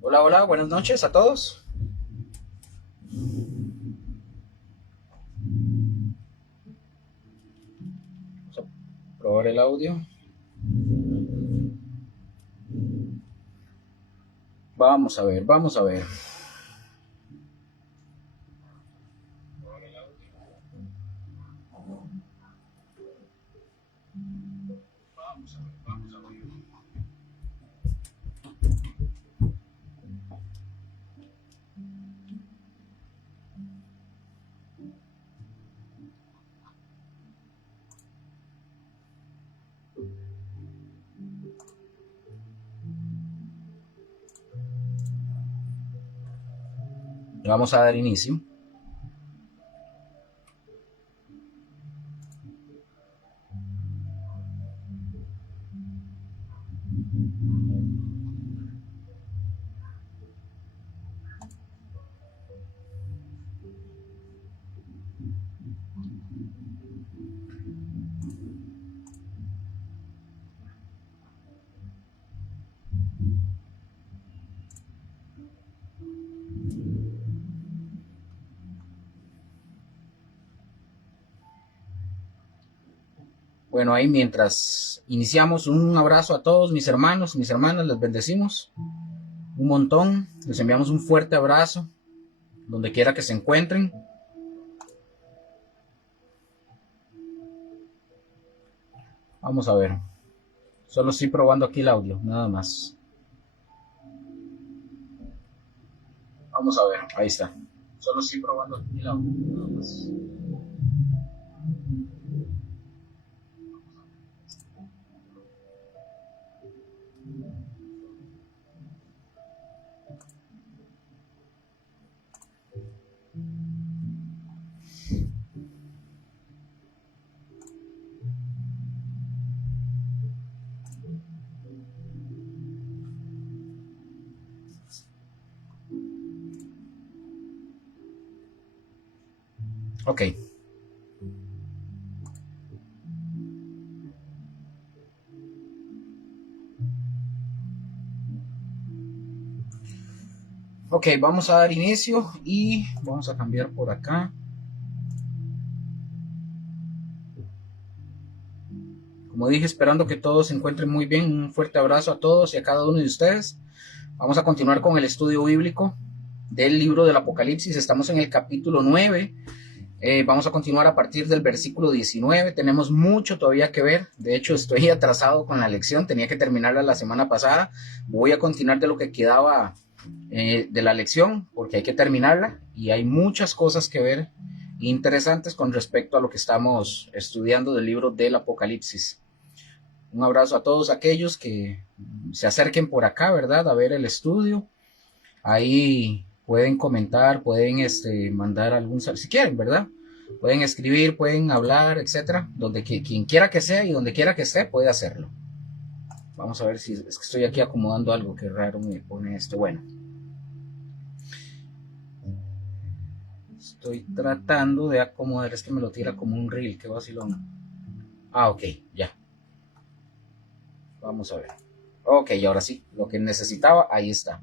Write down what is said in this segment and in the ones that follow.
Hola, hola, buenas noches a todos. Vamos a probar el audio. Vamos a ver, vamos a ver. Vamos a dar inicio. Bueno, ahí mientras iniciamos, un abrazo a todos mis hermanos, mis hermanas, les bendecimos un montón, les enviamos un fuerte abrazo, donde quiera que se encuentren. Vamos a ver, solo estoy probando aquí el audio, nada más. Vamos a ver, ahí está. Solo estoy probando aquí el audio, nada más. Ok. Ok, vamos a dar inicio y vamos a cambiar por acá. Como dije, esperando que todos se encuentren muy bien. Un fuerte abrazo a todos y a cada uno de ustedes. Vamos a continuar con el estudio bíblico del libro del Apocalipsis. Estamos en el capítulo 9. Vamos a continuar a partir del versículo 19. Tenemos mucho todavía que ver. De hecho, estoy atrasado con la lección. Tenía que terminarla la semana pasada. Voy a continuar de lo que quedaba de la lección, porque hay que terminarla. Y hay muchas cosas que ver interesantes con respecto a lo que estamos estudiando del libro del Apocalipsis. Un abrazo a todos aquellos que se acerquen por acá, ¿verdad? A ver el estudio. Ahí pueden comentar, pueden mandar algún, si quieren, ¿verdad? Pueden escribir, pueden hablar, etcétera. Donde quien quiera que sea y donde quiera que esté, puede hacerlo. Vamos a ver si es que estoy aquí acomodando algo que raro me pone esto. Bueno, estoy tratando de acomodar, es que me lo tira como un reel, qué vacilón. Ah, ok, ya. Vamos a ver. Ok, ahora sí, lo que necesitaba, ahí está.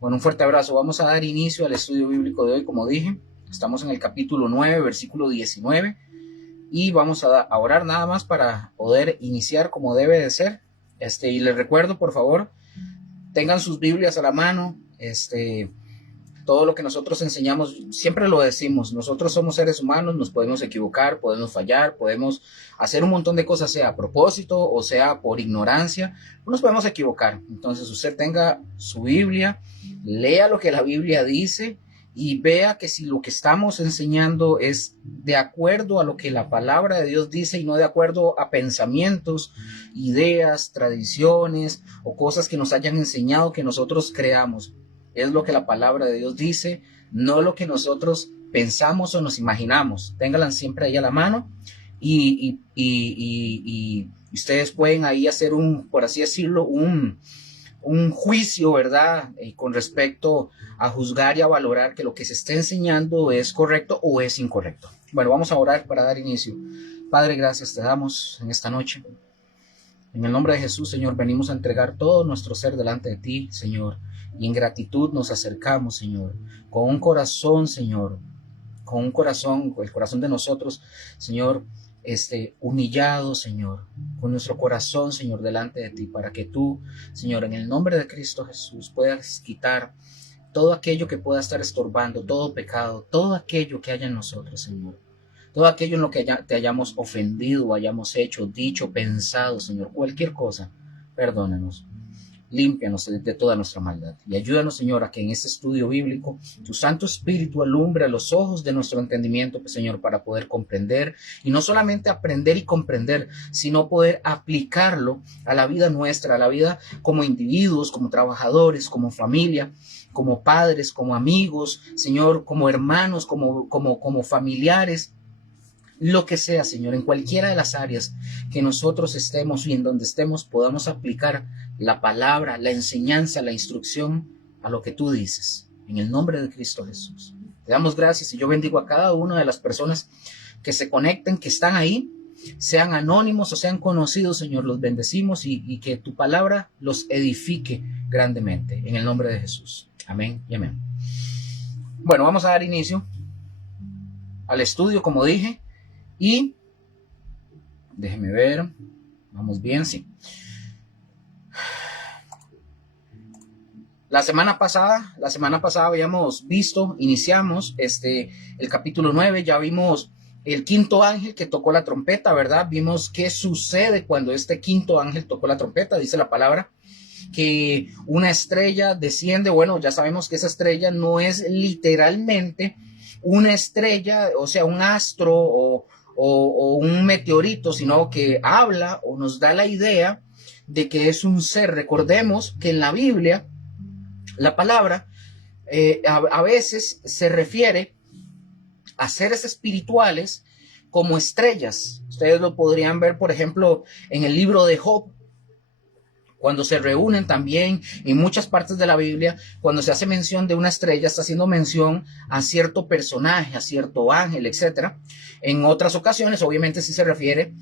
Bueno, un fuerte abrazo. Vamos a dar inicio al estudio bíblico de hoy, como dije. Estamos en el capítulo 9, versículo 19. Y vamos a orar nada más para poder iniciar como debe de ser. Y les recuerdo, por favor, tengan sus Biblias a la mano. Todo lo que nosotros enseñamos, siempre lo decimos, nosotros somos seres humanos, nos podemos equivocar, podemos fallar, podemos hacer un montón de cosas, sea a propósito o sea por ignorancia, nos podemos equivocar. Entonces usted tenga su Biblia, lea lo que la Biblia dice y vea que si lo que estamos enseñando es de acuerdo a lo que la palabra de Dios dice y no de acuerdo a pensamientos, ideas, tradiciones o cosas que nos hayan enseñado que nosotros creamos. Es lo que la palabra de Dios dice, no lo que nosotros pensamos o nos imaginamos. Ténganla siempre ahí a la mano y ustedes pueden ahí hacer un, por así decirlo, un juicio, ¿verdad? Con respecto a juzgar y a valorar que lo que se está enseñando es correcto o es incorrecto. Bueno, vamos a orar para dar inicio. Padre, gracias te damos en esta noche. En el nombre de Jesús, Señor, venimos a entregar todo nuestro ser delante de ti, Señor. Y en gratitud nos acercamos, Señor, con un corazón, Señor, con un corazón, el corazón de nosotros, Señor, humillado, Señor, con nuestro corazón, Señor, delante de ti, para que tú, Señor, en el nombre de Cristo Jesús, puedas quitar todo aquello que pueda estar estorbando, todo pecado, todo aquello que haya en nosotros, Señor. Todo aquello en lo que te hayamos ofendido, hayamos hecho, dicho, pensado, Señor, cualquier cosa, perdónanos. Límpianos de toda nuestra maldad y ayúdanos, Señor, a que en este estudio bíblico tu Santo Espíritu alumbre los ojos de nuestro entendimiento, Señor, para poder comprender y no solamente aprender y comprender, sino poder aplicarlo a la vida nuestra, a la vida como individuos, como trabajadores, como familia, como padres, como amigos, Señor, como hermanos, como familiares. Lo que sea, Señor, en cualquiera de las áreas que nosotros estemos y en donde estemos, podamos aplicar la palabra, la enseñanza, la instrucción a lo que tú dices. En el nombre de Cristo Jesús. Te damos gracias y yo bendigo a cada una de las personas que se conecten, que están ahí, sean anónimos o sean conocidos, Señor, los bendecimos y que tu palabra los edifique grandemente. En el nombre de Jesús. Amén y amén. Bueno, vamos a dar inicio al estudio, como dije. Y déjeme ver, vamos bien, sí. La semana pasada habíamos visto, iniciamos el capítulo 9, ya vimos el quinto ángel que tocó la trompeta, ¿verdad? Vimos qué sucede cuando este quinto ángel tocó la trompeta, dice la palabra, que una estrella desciende. Bueno, ya sabemos que esa estrella no es literalmente una estrella, o sea, un astro o un meteorito, sino que habla o nos da la idea de que es un ser. Recordemos que en la Biblia la palabra a veces se refiere a seres espirituales como estrellas. Ustedes lo podrían ver, por ejemplo, en el libro de Job, cuando se reúnen también en muchas partes de la Biblia, cuando se hace mención de una estrella, está haciendo mención a cierto personaje, a cierto ángel, etc. En otras ocasiones, obviamente, sí se refiere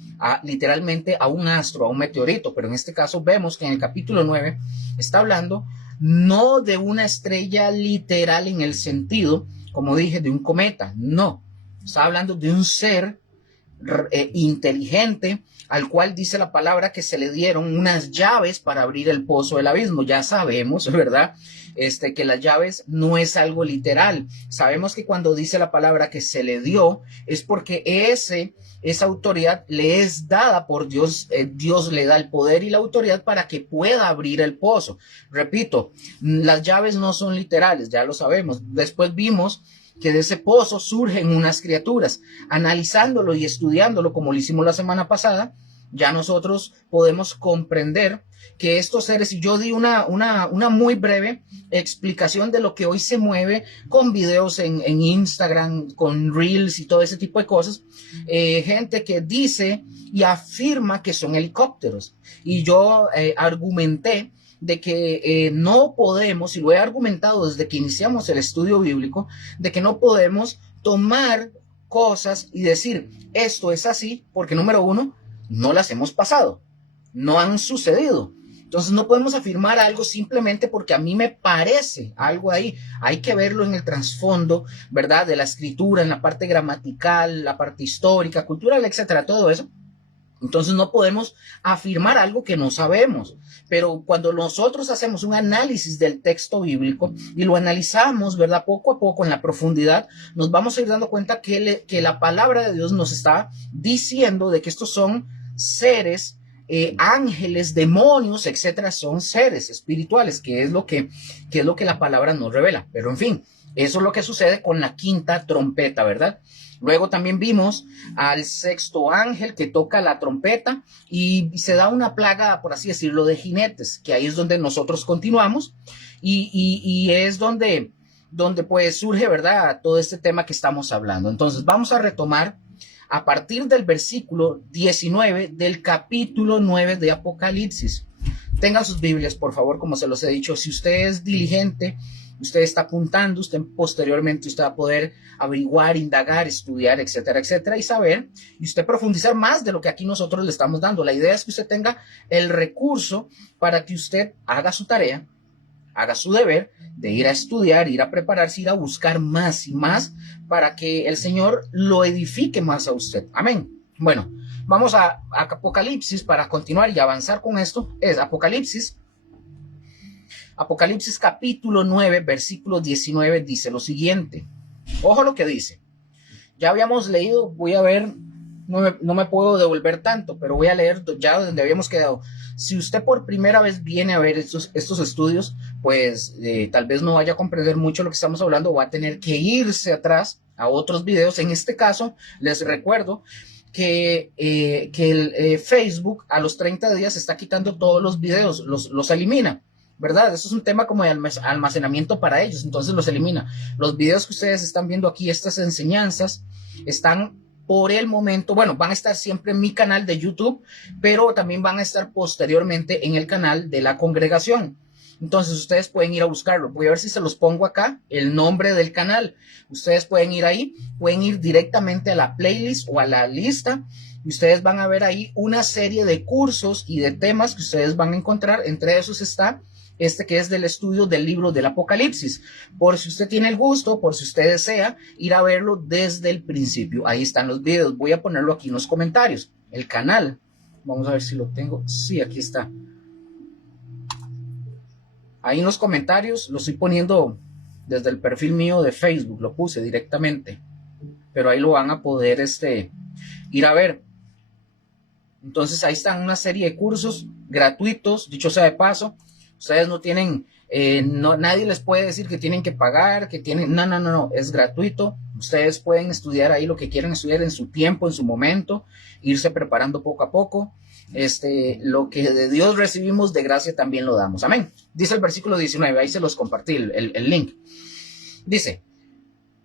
literalmente a un astro, a un meteorito, pero en este caso vemos que en el capítulo 9 está hablando no de una estrella literal en el sentido, como dije, de un cometa, no. Está hablando de un ser inteligente, al cual dice la palabra que se le dieron unas llaves para abrir el pozo del abismo. Ya sabemos, ¿verdad? Que las llaves no es algo literal. Sabemos que cuando dice la palabra que se le dio, es porque esa autoridad le es dada por Dios. Dios le da el poder y la autoridad para que pueda abrir el pozo. Repito, las llaves no son literales, ya lo sabemos. Después vimos que de ese pozo surgen unas criaturas. Analizándolo y estudiándolo como lo hicimos la semana pasada, ya nosotros podemos comprender que estos seres, y yo di una muy breve explicación de lo que hoy se mueve con videos en Instagram, con Reels y todo ese tipo de cosas, gente que dice y afirma que son helicópteros. Y yo argumenté de que no podemos, y lo he argumentado desde que iniciamos el estudio bíblico, de que no podemos tomar cosas y decir esto es así, porque número uno, no las hemos pasado, no han sucedido. Entonces no podemos afirmar algo simplemente porque a mí me parece algo ahí. Hay que verlo en el trasfondo, ¿verdad? De la escritura, en la parte gramatical, la parte histórica, cultural, etcétera, todo eso. Entonces no podemos afirmar algo que no sabemos, pero cuando nosotros hacemos un análisis del texto bíblico y lo analizamos, ¿verdad? Poco a poco en la profundidad, nos vamos a ir dando cuenta que la palabra de Dios nos está diciendo de que estos son seres, ángeles, demonios, etcétera, son seres espirituales, que es lo que la palabra nos revela. Pero en fin, eso es lo que sucede con la quinta trompeta, ¿verdad? Luego también vimos al sexto ángel que toca la trompeta y se da una plaga, por así decirlo, de jinetes, que ahí es donde nosotros continuamos y es donde pues surge, ¿verdad?, todo este tema que estamos hablando. Entonces vamos a retomar a partir del versículo 19 del capítulo 9 de Apocalipsis. Tengan sus Biblias, por favor, como se los he dicho. Si usted es diligente usted está apuntando, usted posteriormente usted va a poder averiguar, indagar, estudiar, etcétera, etcétera, y saber, y usted profundizar más de lo que aquí nosotros le estamos dando. La idea es que usted tenga el recurso para que usted haga su tarea, haga su deber de ir a estudiar, ir a prepararse, ir a buscar más y más para que el Señor lo edifique más a usted. Amén. Bueno, vamos a Apocalipsis para continuar y avanzar con esto. Es Apocalipsis capítulo 9, versículo 19 dice lo siguiente. Ojo lo que dice. Ya habíamos leído, voy a ver, no me puedo devolver tanto, pero voy a leer ya donde habíamos quedado. Si usted por primera vez viene a ver estos estudios, pues tal vez no vaya a comprender mucho lo que estamos hablando, va a tener que irse atrás a otros videos. En este caso, les recuerdo que el Facebook a los 30 días está quitando todos los videos, los elimina, ¿verdad? Eso es un tema como de almacenamiento para ellos, entonces los elimina. Los videos que ustedes están viendo aquí, estas enseñanzas, están por el momento, bueno, van a estar siempre en mi canal de YouTube, pero también van a estar posteriormente en el canal de la congregación. Entonces ustedes pueden ir a buscarlo. Voy a ver si se los pongo acá, el nombre del canal. Ustedes pueden ir ahí, pueden ir directamente a la playlist o a la lista y ustedes van a ver ahí una serie de cursos y de temas que ustedes van a encontrar. Entre esos está este que es del estudio del libro del Apocalipsis. Por si usted tiene el gusto, por si usted desea ir a verlo desde el principio. Ahí están los videos. Voy a ponerlo aquí en los comentarios. El canal. Vamos a ver si lo tengo. Sí, aquí está. Ahí en los comentarios lo estoy poniendo desde el perfil mío de Facebook. Lo puse directamente. Pero ahí lo van a poder ir a ver. Entonces ahí están una serie de cursos gratuitos. Dicho sea de paso. Ustedes no tienen, nadie les puede decir que tienen que pagar, que tienen, no, es gratuito. Ustedes pueden estudiar ahí lo que quieran estudiar en su tiempo, en su momento, irse preparando poco a poco. Lo que de Dios recibimos, de gracia también lo damos. Amén. Dice el versículo 19, ahí se los compartí el link. Dice,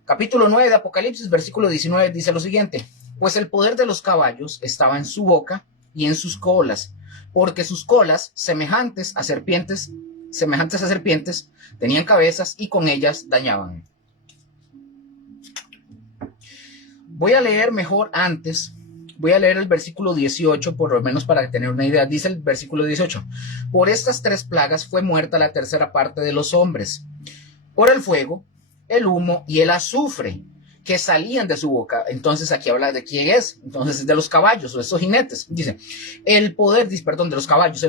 capítulo 9 de Apocalipsis, versículo 19, dice lo siguiente. Pues el poder de los caballos estaba en su boca y en sus colas, porque sus colas, semejantes a serpientes, tenían cabezas y con ellas dañaban. Voy a leer mejor antes, voy a leer el versículo 18, por lo menos para tener una idea. Dice el versículo 18, por estas 3 plagas fue muerta la tercera parte de los hombres, por el fuego, el humo y el azufre que salían de su boca. Entonces aquí habla de quién es. Entonces es de los caballos o estos jinetes. Dice, de los caballos,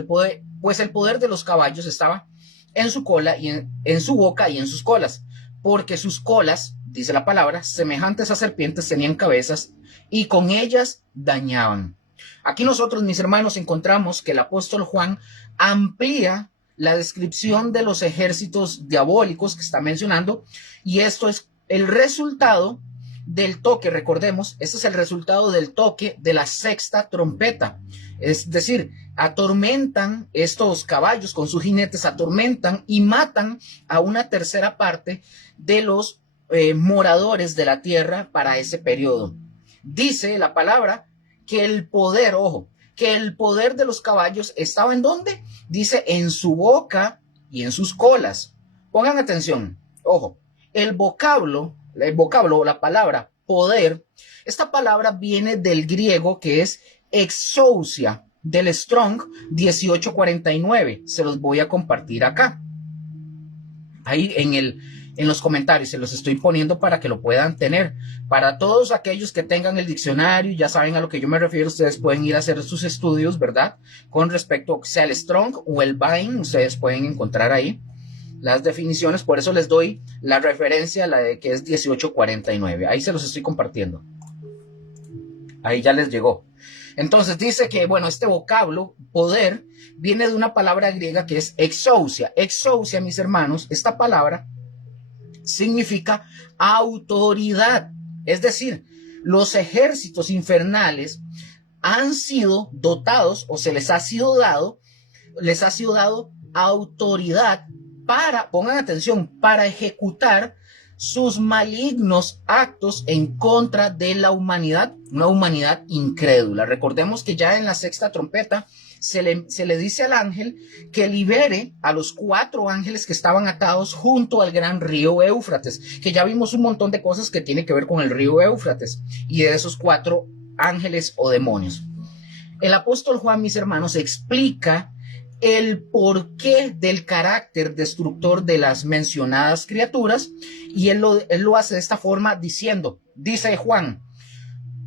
pues el poder de los caballos estaba en su cola y en su boca y en sus colas, porque sus colas, dice la palabra, semejantes a serpientes, tenían cabezas y con ellas dañaban. Aquí nosotros, mis hermanos, encontramos que el apóstol Juan amplía la descripción de los ejércitos diabólicos que está mencionando, y esto es el resultado del toque. Recordemos, este es el resultado del toque de la 6ª trompeta. Es decir, atormentan estos caballos con sus jinetes, atormentan y matan a una tercera parte de los moradores de la tierra para ese periodo. Dice la palabra que el poder, ojo, que el poder de los caballos estaba ¿en dónde? Dice en su boca y en sus colas. Pongan atención, ojo, el vocablo, la palabra poder, esta palabra viene del griego que es exousia, del Strong 1849. Se los voy a compartir acá. Ahí en los comentarios se los estoy poniendo para que lo puedan tener. Para todos aquellos que tengan el diccionario, ya saben a lo que yo me refiero, ustedes pueden ir a hacer sus estudios, ¿verdad? Con respecto, sea el Strong o el Vine, ustedes pueden encontrar ahí las definiciones. Por eso les doy la referencia, la de que es 1849. Ahí se los estoy compartiendo. Ahí ya les llegó. Entonces dice que, bueno, este vocablo, poder, viene de una palabra griega que es exousia. Exousia, mis hermanos, esta palabra significa autoridad. Es decir, los ejércitos infernales han sido dotados o les ha sido dado autoridad para, pongan atención, para ejecutar sus malignos actos en contra de la humanidad, una humanidad incrédula. Recordemos que ya en la sexta trompeta se le dice al ángel que libere a los 4 ángeles que estaban atados junto al gran río Éufrates, que ya vimos un montón de cosas que tienen que ver con el río Éufrates y de esos 4 ángeles o demonios. El apóstol Juan, mis hermanos, explica el porqué del carácter destructor de las mencionadas criaturas, y él lo hace de esta forma diciendo, dice Juan,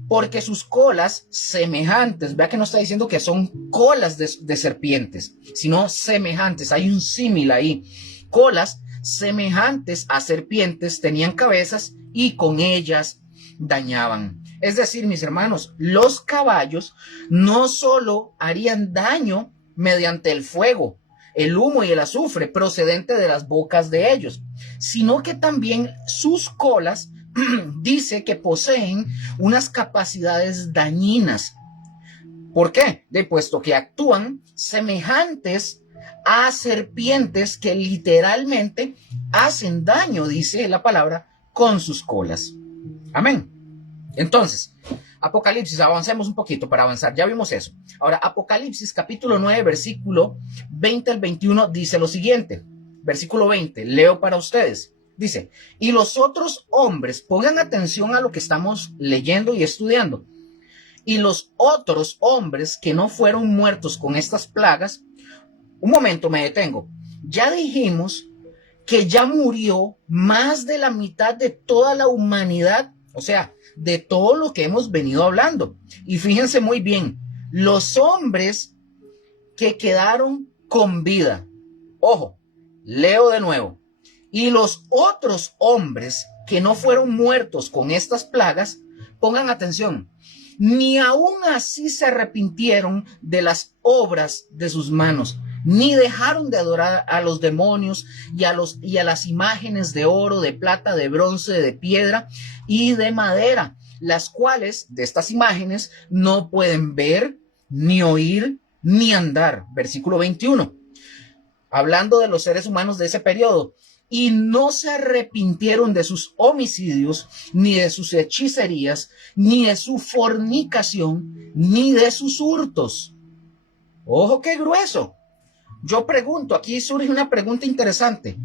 porque sus colas semejantes, vea que no está diciendo que son colas de serpientes, sino semejantes, hay un símil ahí, colas semejantes a serpientes tenían cabezas y con ellas dañaban. Es decir, mis hermanos, los caballos no solo harían daño mediante el fuego, el humo y el azufre procedente de las bocas de ellos, sino que también sus colas dice que poseen unas capacidades dañinas. ¿Por qué? Puesto que actúan semejantes a serpientes que literalmente hacen daño, dice la palabra, con sus colas. Amén. Entonces, Apocalipsis, avancemos un poquito para avanzar, ya vimos eso. Ahora, Apocalipsis capítulo 9, versículo 20 al 21 dice lo siguiente. Versículo 20, leo para ustedes. Dice, y los otros hombres, pongan atención a lo que estamos leyendo y estudiando. Y los otros hombres que no fueron muertos con estas plagas, un momento me detengo. Ya dijimos que ya murió más de la mitad de toda la humanidad, o sea, de todo lo que hemos venido hablando. Y fíjense muy bien, los hombres que quedaron con vida. Ojo, leo de nuevo. Y los otros hombres que no fueron muertos con estas plagas, pongan atención, ni aún así se arrepintieron de las obras de sus manos, ni dejaron de adorar a los demonios y a las imágenes de oro, de plata, de bronce, de piedra y de madera, las cuales de estas imágenes no pueden ver, ni oír, ni andar. Versículo 21. Hablando de los seres humanos de ese periodo. Y no se arrepintieron de sus homicidios, ni de sus hechicerías, ni de su fornicación, ni de sus hurtos. Ojo, qué grueso. Yo pregunto, aquí surge una pregunta interesante.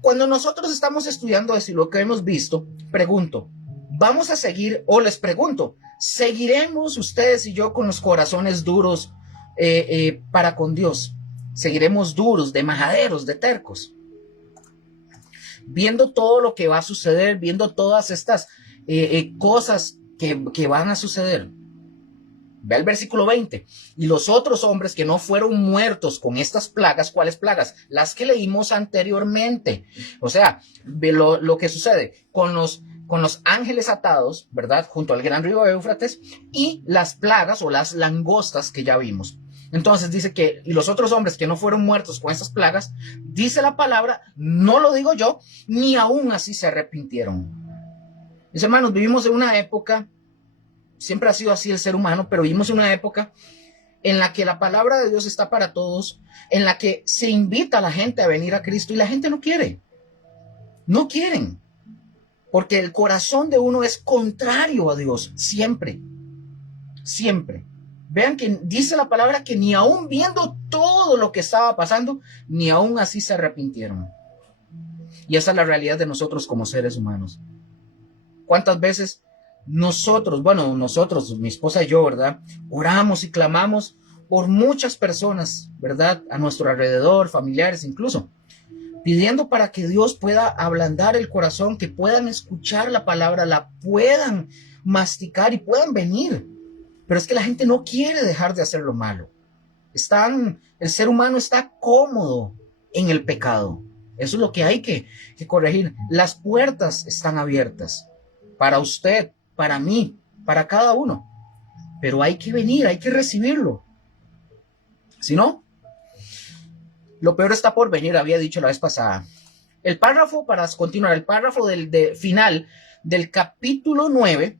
Cuando nosotros estamos estudiando eso y lo que hemos visto, pregunto, ¿vamos a seguir, o les pregunto, seguiremos ustedes y yo con los corazones duros para con Dios? ¿Seguiremos duros, de majaderos, de tercos? Viendo todo lo que va a suceder, viendo todas estas cosas que van a suceder. Ve el versículo 20. Y los otros hombres que no fueron muertos con estas plagas, ¿cuáles plagas? Las que leímos anteriormente. O sea, ve lo que sucede con los ángeles atados, ¿verdad? Junto al gran río Éufrates, y las plagas o las langostas que ya vimos. Entonces dice que, y los otros hombres que no fueron muertos con estas plagas, dice la palabra, no lo digo yo, ni aún así se arrepintieron. Mis hermanos, vivimos en una época, siempre ha sido así el ser humano, pero vivimos en una época en la que la palabra de Dios está para todos, en la que se invita a la gente a venir a Cristo y la gente no quiere. No quieren. Porque el corazón de uno es contrario a Dios, siempre. Siempre. Vean que dice la palabra que ni aún viendo todo lo que estaba pasando, ni aún así se arrepintieron. Y esa es la realidad de nosotros como seres humanos. ¿Cuántas veces nosotros, mi esposa y yo, ¿verdad? Oramos y clamamos por muchas personas, ¿verdad? A nuestro alrededor, familiares incluso, pidiendo para que Dios pueda ablandar el corazón, que puedan escuchar la palabra, la puedan masticar y puedan venir. Pero es que la gente no quiere dejar de hacer lo malo. El ser humano está cómodo en el pecado. Eso es lo que hay que corregir. Las puertas están abiertas para usted, para mí, para cada uno. Pero hay que venir, hay que recibirlo. Si no, lo peor está por venir, había dicho la vez pasada. El párrafo, para continuar, el párrafo final del capítulo 9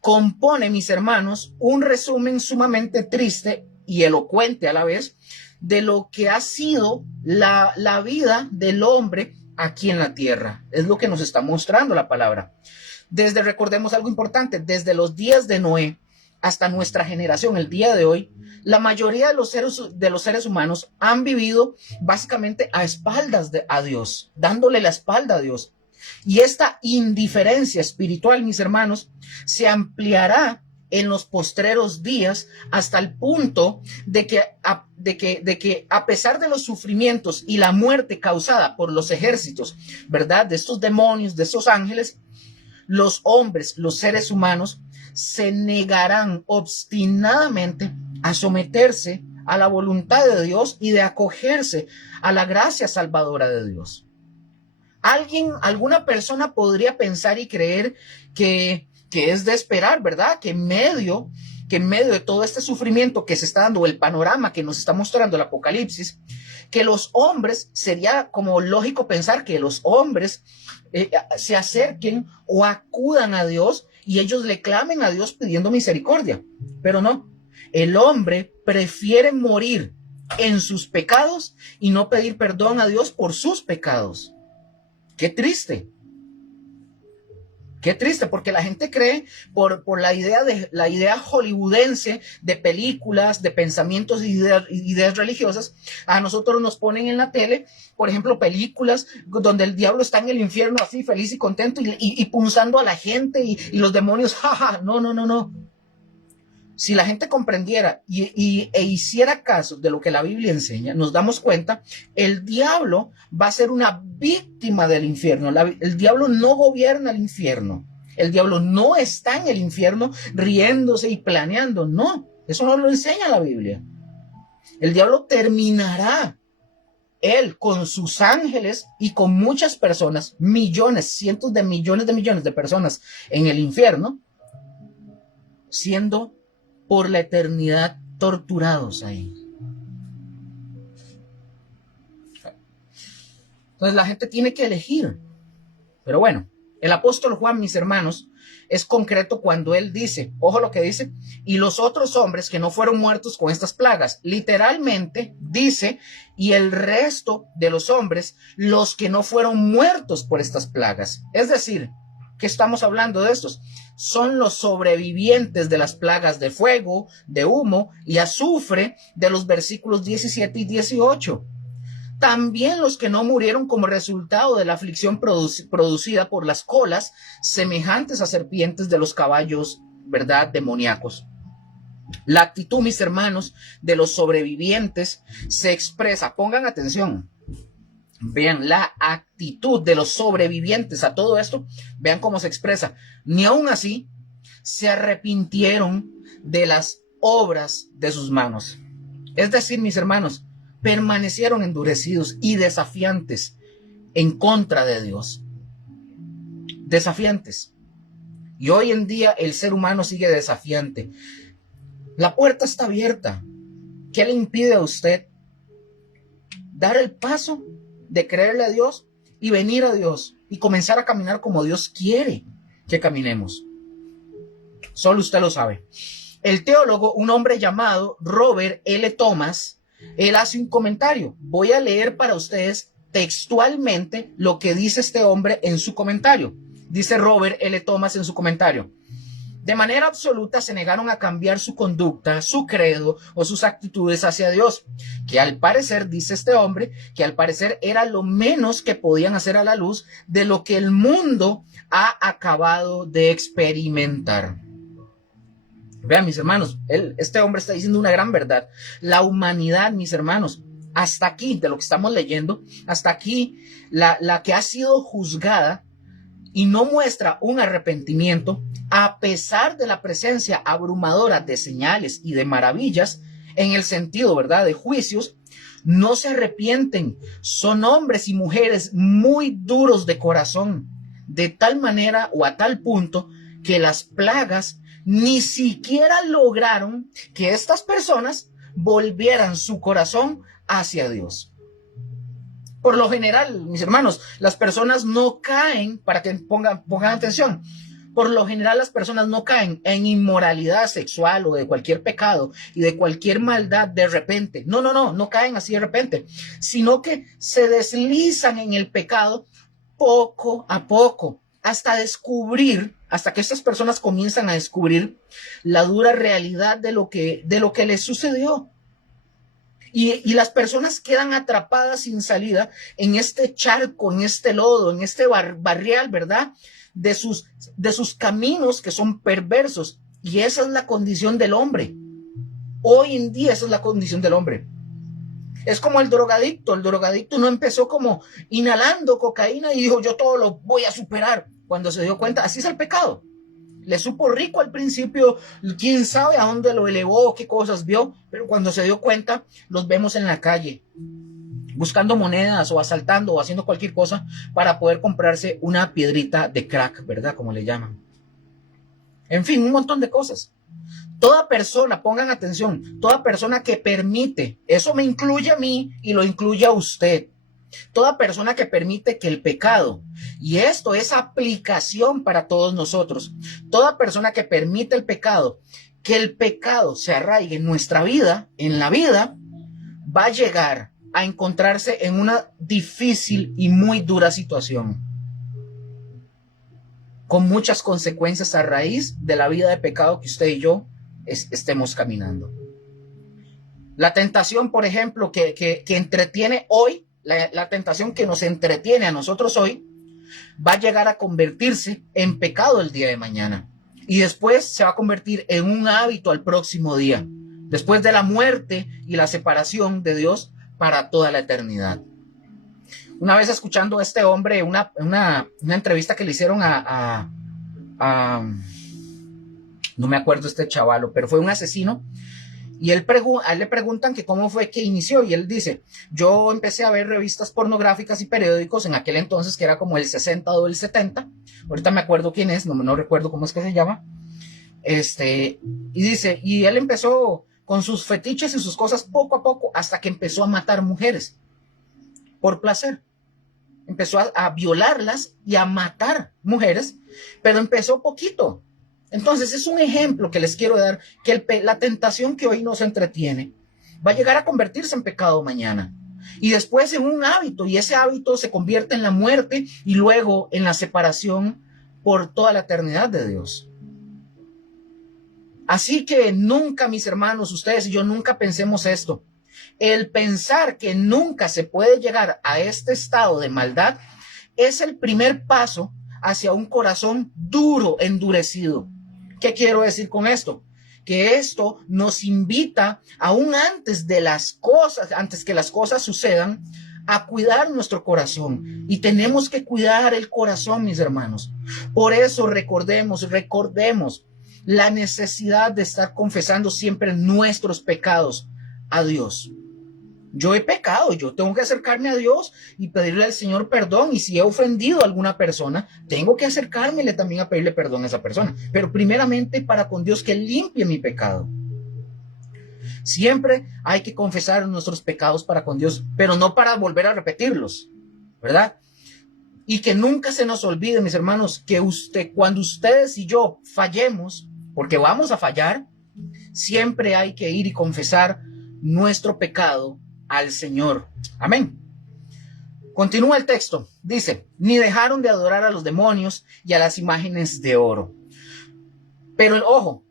compone, mis hermanos, un resumen sumamente triste y elocuente a la vez de lo que ha sido la vida del hombre aquí en la tierra. Es lo que nos está mostrando la palabra. Recordemos algo importante, desde los días de Noé hasta nuestra generación, el día de hoy, la mayoría de los seres humanos han vivido básicamente a espaldas a Dios, dándole la espalda a Dios. Y esta indiferencia espiritual, mis hermanos, se ampliará en los postreros días hasta el punto de que a pesar de los sufrimientos y la muerte causada por los ejércitos, ¿verdad?, de estos demonios, de estos ángeles, los hombres, los seres humanos, se negarán obstinadamente a someterse a la voluntad de Dios y de acogerse a la gracia salvadora de Dios. Alguna persona podría pensar y creer que es de esperar, ¿verdad?, que en medio de todo este sufrimiento que se está dando, el panorama que nos está mostrando el Apocalipsis, que los hombres, sería como lógico pensar que los hombres se acerquen o acudan a Dios y ellos le clamen a Dios pidiendo misericordia. Pero no, el hombre prefiere morir en sus pecados y no pedir perdón a Dios por sus pecados. Qué triste. Qué triste, porque la gente cree por la idea hollywoodense de películas, de pensamientos y ideas religiosas. A nosotros nos ponen en la tele, por ejemplo, películas donde el diablo está en el infierno así feliz y contento y punzando a la gente y los demonios, jaja, no. Si la gente comprendiera e hiciera caso de lo que la Biblia enseña, nos damos cuenta, el diablo va a ser una víctima del infierno. El diablo no gobierna el infierno. El diablo no está en el infierno riéndose y planeando. No, eso no lo enseña la Biblia. El diablo terminará, él con sus ángeles y con muchas personas, millones, cientos de millones de personas en el infierno, siendo por la eternidad torturados ahí. Entonces la gente tiene que elegir. Pero bueno, el apóstol Juan, mis hermanos, es concreto cuando él dice, ojo lo que dice, y los otros hombres que no fueron muertos con estas plagas. Literalmente dice, y el resto de los hombres, los que no fueron muertos por estas plagas. Es decir, ¿qué estamos hablando de estos? Son los sobrevivientes de las plagas de fuego, de humo y azufre de los versículos 17 y 18. También los que no murieron como resultado de la aflicción producida por las colas semejantes a serpientes de los caballos, ¿verdad?, demoníacos. La actitud, mis hermanos, de los sobrevivientes se expresa, pongan atención, vean la actitud de los sobrevivientes a todo esto, vean cómo se expresa. Ni aún así se arrepintieron de las obras de sus manos. Es decir, mis hermanos, permanecieron endurecidos y desafiantes en contra de Dios. Desafiantes. Y hoy en día el ser humano sigue desafiante. La puerta está abierta. ¿Qué le impide a usted dar el paso de creerle a Dios y venir a Dios y comenzar a caminar como Dios quiere que caminemos? Solo usted lo sabe. El teólogo, un hombre llamado Robert L. Thomas, él hace un comentario. Voy a leer para ustedes textualmente lo que dice este hombre en su comentario. Dice Robert L. Thomas en su comentario: de manera absoluta se negaron a cambiar su conducta, su credo o sus actitudes hacia Dios, que al parecer, dice este hombre, que al parecer era lo menos que podían hacer a la luz de lo que el mundo ha acabado de experimentar. Vean, mis hermanos, este hombre está diciendo una gran verdad. La humanidad, mis hermanos, hasta aquí, de lo que estamos leyendo, hasta aquí, la que ha sido juzgada y no muestra un arrepentimiento, a pesar de la presencia abrumadora de señales y de maravillas, en el sentido, ¿verdad?, de juicios, no se arrepienten. Son hombres y mujeres muy duros de corazón, de tal manera o a tal punto que las plagas ni siquiera lograron que estas personas volvieran su corazón hacia Dios. Por lo general, mis hermanos, las personas no caen, para que pongan atención, Por lo general las personas no caen en inmoralidad sexual o de cualquier pecado y de cualquier maldad de repente. No caen así de repente, sino que se deslizan en el pecado poco a poco, hasta que estas personas comienzan a descubrir la dura realidad de lo que les sucedió. Y las personas quedan atrapadas sin salida en este charco, en este lodo, en este barrial, ¿verdad? De sus caminos que son perversos. Y esa es la condición del hombre. Hoy en día esa es la condición del hombre. Es como el drogadicto. El drogadicto no empezó como inhalando cocaína y dijo, yo todo lo voy a superar. Cuando se dio cuenta, así es el pecado. Le supo rico al principio, quién sabe a dónde lo elevó, qué cosas vio, pero cuando se dio cuenta, los vemos en la calle, buscando monedas o asaltando o haciendo cualquier cosa para poder comprarse una piedrita de crack, ¿verdad? Como le llaman. En fin, un montón de cosas. Toda persona, pongan atención, toda persona que permite, eso me incluye a mí y lo incluye a usted. Toda persona que permite que el pecado, y esto es aplicación para todos nosotros, toda persona que permite que el pecado se arraigue en nuestra vida, en la vida, va a llegar a encontrarse en una difícil y muy dura situación, con muchas consecuencias a raíz de la vida de pecado que usted y yo estemos caminando. La tentación, por ejemplo, que entretiene hoy, la tentación que nos entretiene a nosotros hoy, va a llegar a convertirse en pecado el día de mañana. Y después se va a convertir en un hábito al próximo día, después de la muerte y la separación de Dios para toda la eternidad. Una vez escuchando a este hombre, una entrevista que le hicieron a no me acuerdo este chavalo, pero fue un asesino. Y a él le preguntan que cómo fue que inició, y él dice, yo empecé a ver revistas pornográficas y periódicos en aquel entonces, que era como el 60 o el 70, ahorita me acuerdo quién es, no recuerdo cómo es que se llama, y dice, y él empezó con sus fetiches y sus cosas poco a poco, hasta que empezó a matar mujeres, por placer, empezó a violarlas y a matar mujeres, pero empezó poquito. Entonces es un ejemplo que les quiero dar, que la tentación que hoy nos entretiene va a llegar a convertirse en pecado mañana y después en un hábito, y ese hábito se convierte en la muerte y luego en la separación por toda la eternidad de Dios. Así que nunca, mis hermanos, ustedes y yo nunca pensemos esto. El pensar que nunca se puede llegar a este estado de maldad es el primer paso hacia un corazón duro, endurecido. ¿Qué quiero decir con esto? Que esto nos invita, aún antes que las cosas sucedan, a cuidar nuestro corazón. Y tenemos que cuidar el corazón, mis hermanos. Por eso recordemos la necesidad de estar confesando siempre nuestros pecados a Dios. Yo he pecado, yo tengo que acercarme a Dios y pedirle al Señor perdón. Y si he ofendido a alguna persona, tengo que acercármele también a pedirle perdón a esa persona. Pero primeramente para con Dios que limpie mi pecado. Siempre hay que confesar nuestros pecados para con Dios, pero no para volver a repetirlos, ¿verdad? Y que nunca se nos olvide, mis hermanos, que cuando ustedes y yo fallemos, porque vamos a fallar, siempre hay que ir y confesar nuestro pecado al Señor. Amén. Continúa el texto. Dice, ni dejaron de adorar a los demonios y a las imágenes de oro. Pero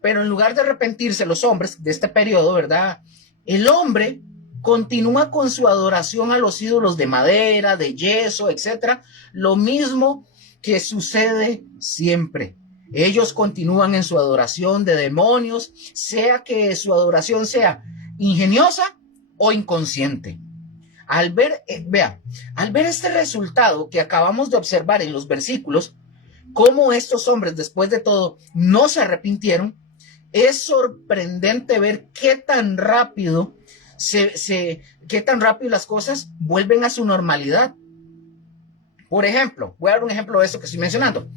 en lugar de arrepentirse los hombres de este periodo, ¿verdad? El hombre continúa con su adoración a los ídolos de madera, de yeso, etcétera. Lo mismo que sucede siempre. Ellos continúan en su adoración de demonios, sea que su adoración sea ingeniosa o inconsciente. Al ver este resultado que acabamos de observar en los versículos, cómo estos hombres después de todo no se arrepintieron, es sorprendente ver qué tan rápido las cosas vuelven a su normalidad. Por ejemplo, voy a dar un ejemplo de eso que estoy mencionando.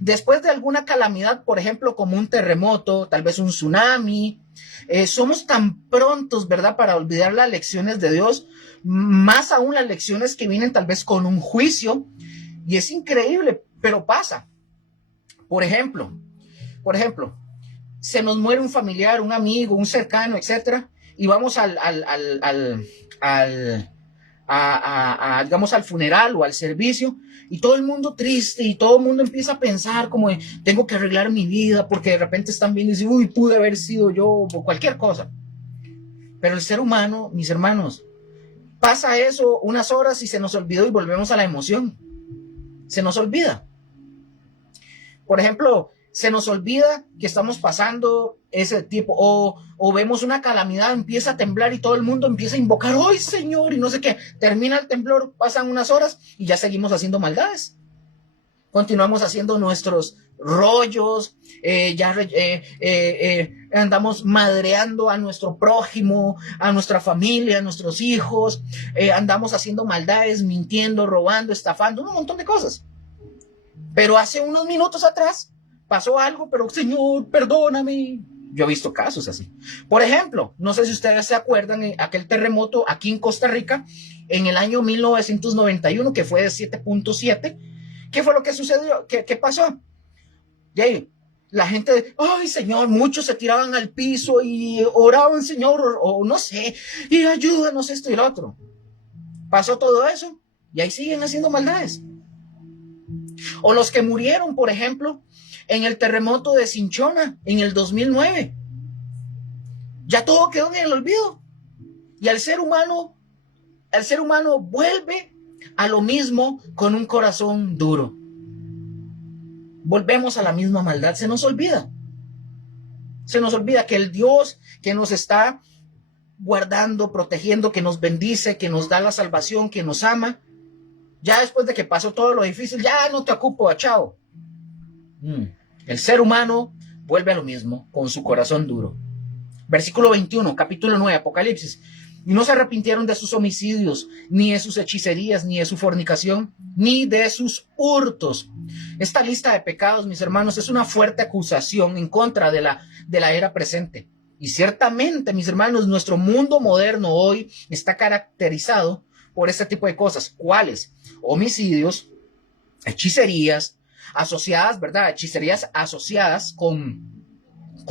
Después de alguna calamidad, por ejemplo, como un terremoto, tal vez un tsunami, somos tan prontos, ¿verdad?, para olvidar las lecciones de Dios, más aún las lecciones que vienen tal vez con un juicio, y es increíble, pero pasa. Por ejemplo, se nos muere un familiar, un amigo, un cercano, etcétera, y vamos digamos, al funeral o al servicio, y todo el mundo triste, y todo el mundo empieza a pensar como de, tengo que arreglar mi vida, porque de repente están viendo y dicen, uy, pude haber sido yo, o cualquier cosa. Pero el ser humano, mis hermanos, pasa eso unas horas y se nos olvidó y volvemos a la emoción. Se nos olvida. Por ejemplo, se nos olvida que estamos pasando ese tipo, o vemos una calamidad, empieza a temblar y todo el mundo empieza a invocar, ¡ay, Señor! Y no sé qué. Termina el temblor, pasan unas horas y ya seguimos haciendo maldades. Continuamos haciendo nuestros rollos, andamos madreando a nuestro prójimo, a nuestra familia, a nuestros hijos, andamos haciendo maldades, mintiendo, robando, estafando, un montón de cosas. Pero hace unos minutos atrás pasó algo, pero Señor, perdóname. Yo he visto casos así. Por ejemplo, no sé si ustedes se acuerdan de aquel terremoto aquí en Costa Rica en el año 1991, que fue de 7.7. ¿Qué fue lo que sucedió? ¿Qué pasó? Y ahí, la gente, ay, Señor, muchos se tiraban al piso y oraban, Señor, o no sé, y ayúdanos esto y lo otro. Pasó todo eso y ahí siguen haciendo maldades. O los que murieron, por ejemplo, en el terremoto de Cinchona en el 2009. Ya todo quedó en el olvido. Y el ser humano vuelve a lo mismo con un corazón duro. Volvemos a la misma maldad. Se nos olvida. Se nos olvida que el Dios que nos está guardando, protegiendo, que nos bendice, que nos da la salvación, que nos ama, ya después de que pasó todo lo difícil, ya no te ocupo, chao. El ser humano vuelve a lo mismo con su corazón duro. Versículo 21, capítulo 9, Apocalipsis. Y no se arrepintieron de sus homicidios, ni de sus hechicerías, ni de su fornicación, ni de sus hurtos. Esta lista de pecados, mis hermanos, es una fuerte acusación en contra de la era presente. Y ciertamente, mis hermanos, nuestro mundo moderno hoy está caracterizado por este tipo de cosas. ¿Cuáles? Homicidios, hechicerías, asociadas, ¿verdad? Hechicerías asociadas con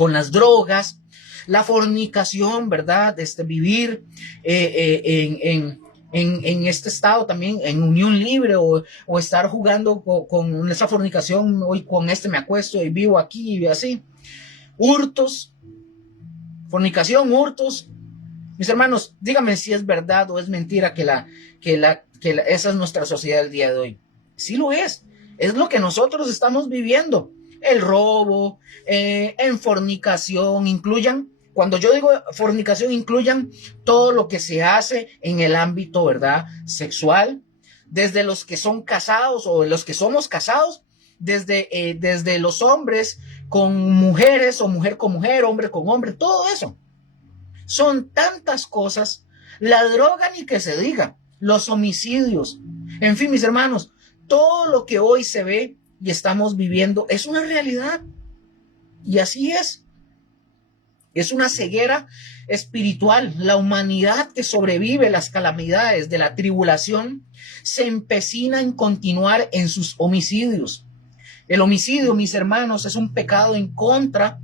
las drogas, la fornicación, ¿verdad? Vivir en este estado también, en unión libre, o estar jugando con esa fornicación, hoy con me acuesto y vivo aquí y así. Hurtos, fornicación, hurtos. Mis hermanos, díganme si es verdad o es mentira que esa es nuestra sociedad el día de hoy. Sí lo es. Es lo que nosotros estamos viviendo. El robo, en fornicación, cuando yo digo fornicación, incluyan todo lo que se hace en el ámbito, ¿verdad?, sexual, desde los que son casados o los que somos casados, desde los hombres con mujeres o mujer con mujer, hombre con hombre, todo eso. Son tantas cosas, la droga ni que se diga, los homicidios, en fin, mis hermanos, todo lo que hoy se ve y estamos viviendo es una realidad. Y así es. Es una ceguera espiritual. La humanidad que sobrevive las calamidades de la tribulación se empecina en continuar en sus homicidios. El homicidio, mis hermanos, es un pecado en contra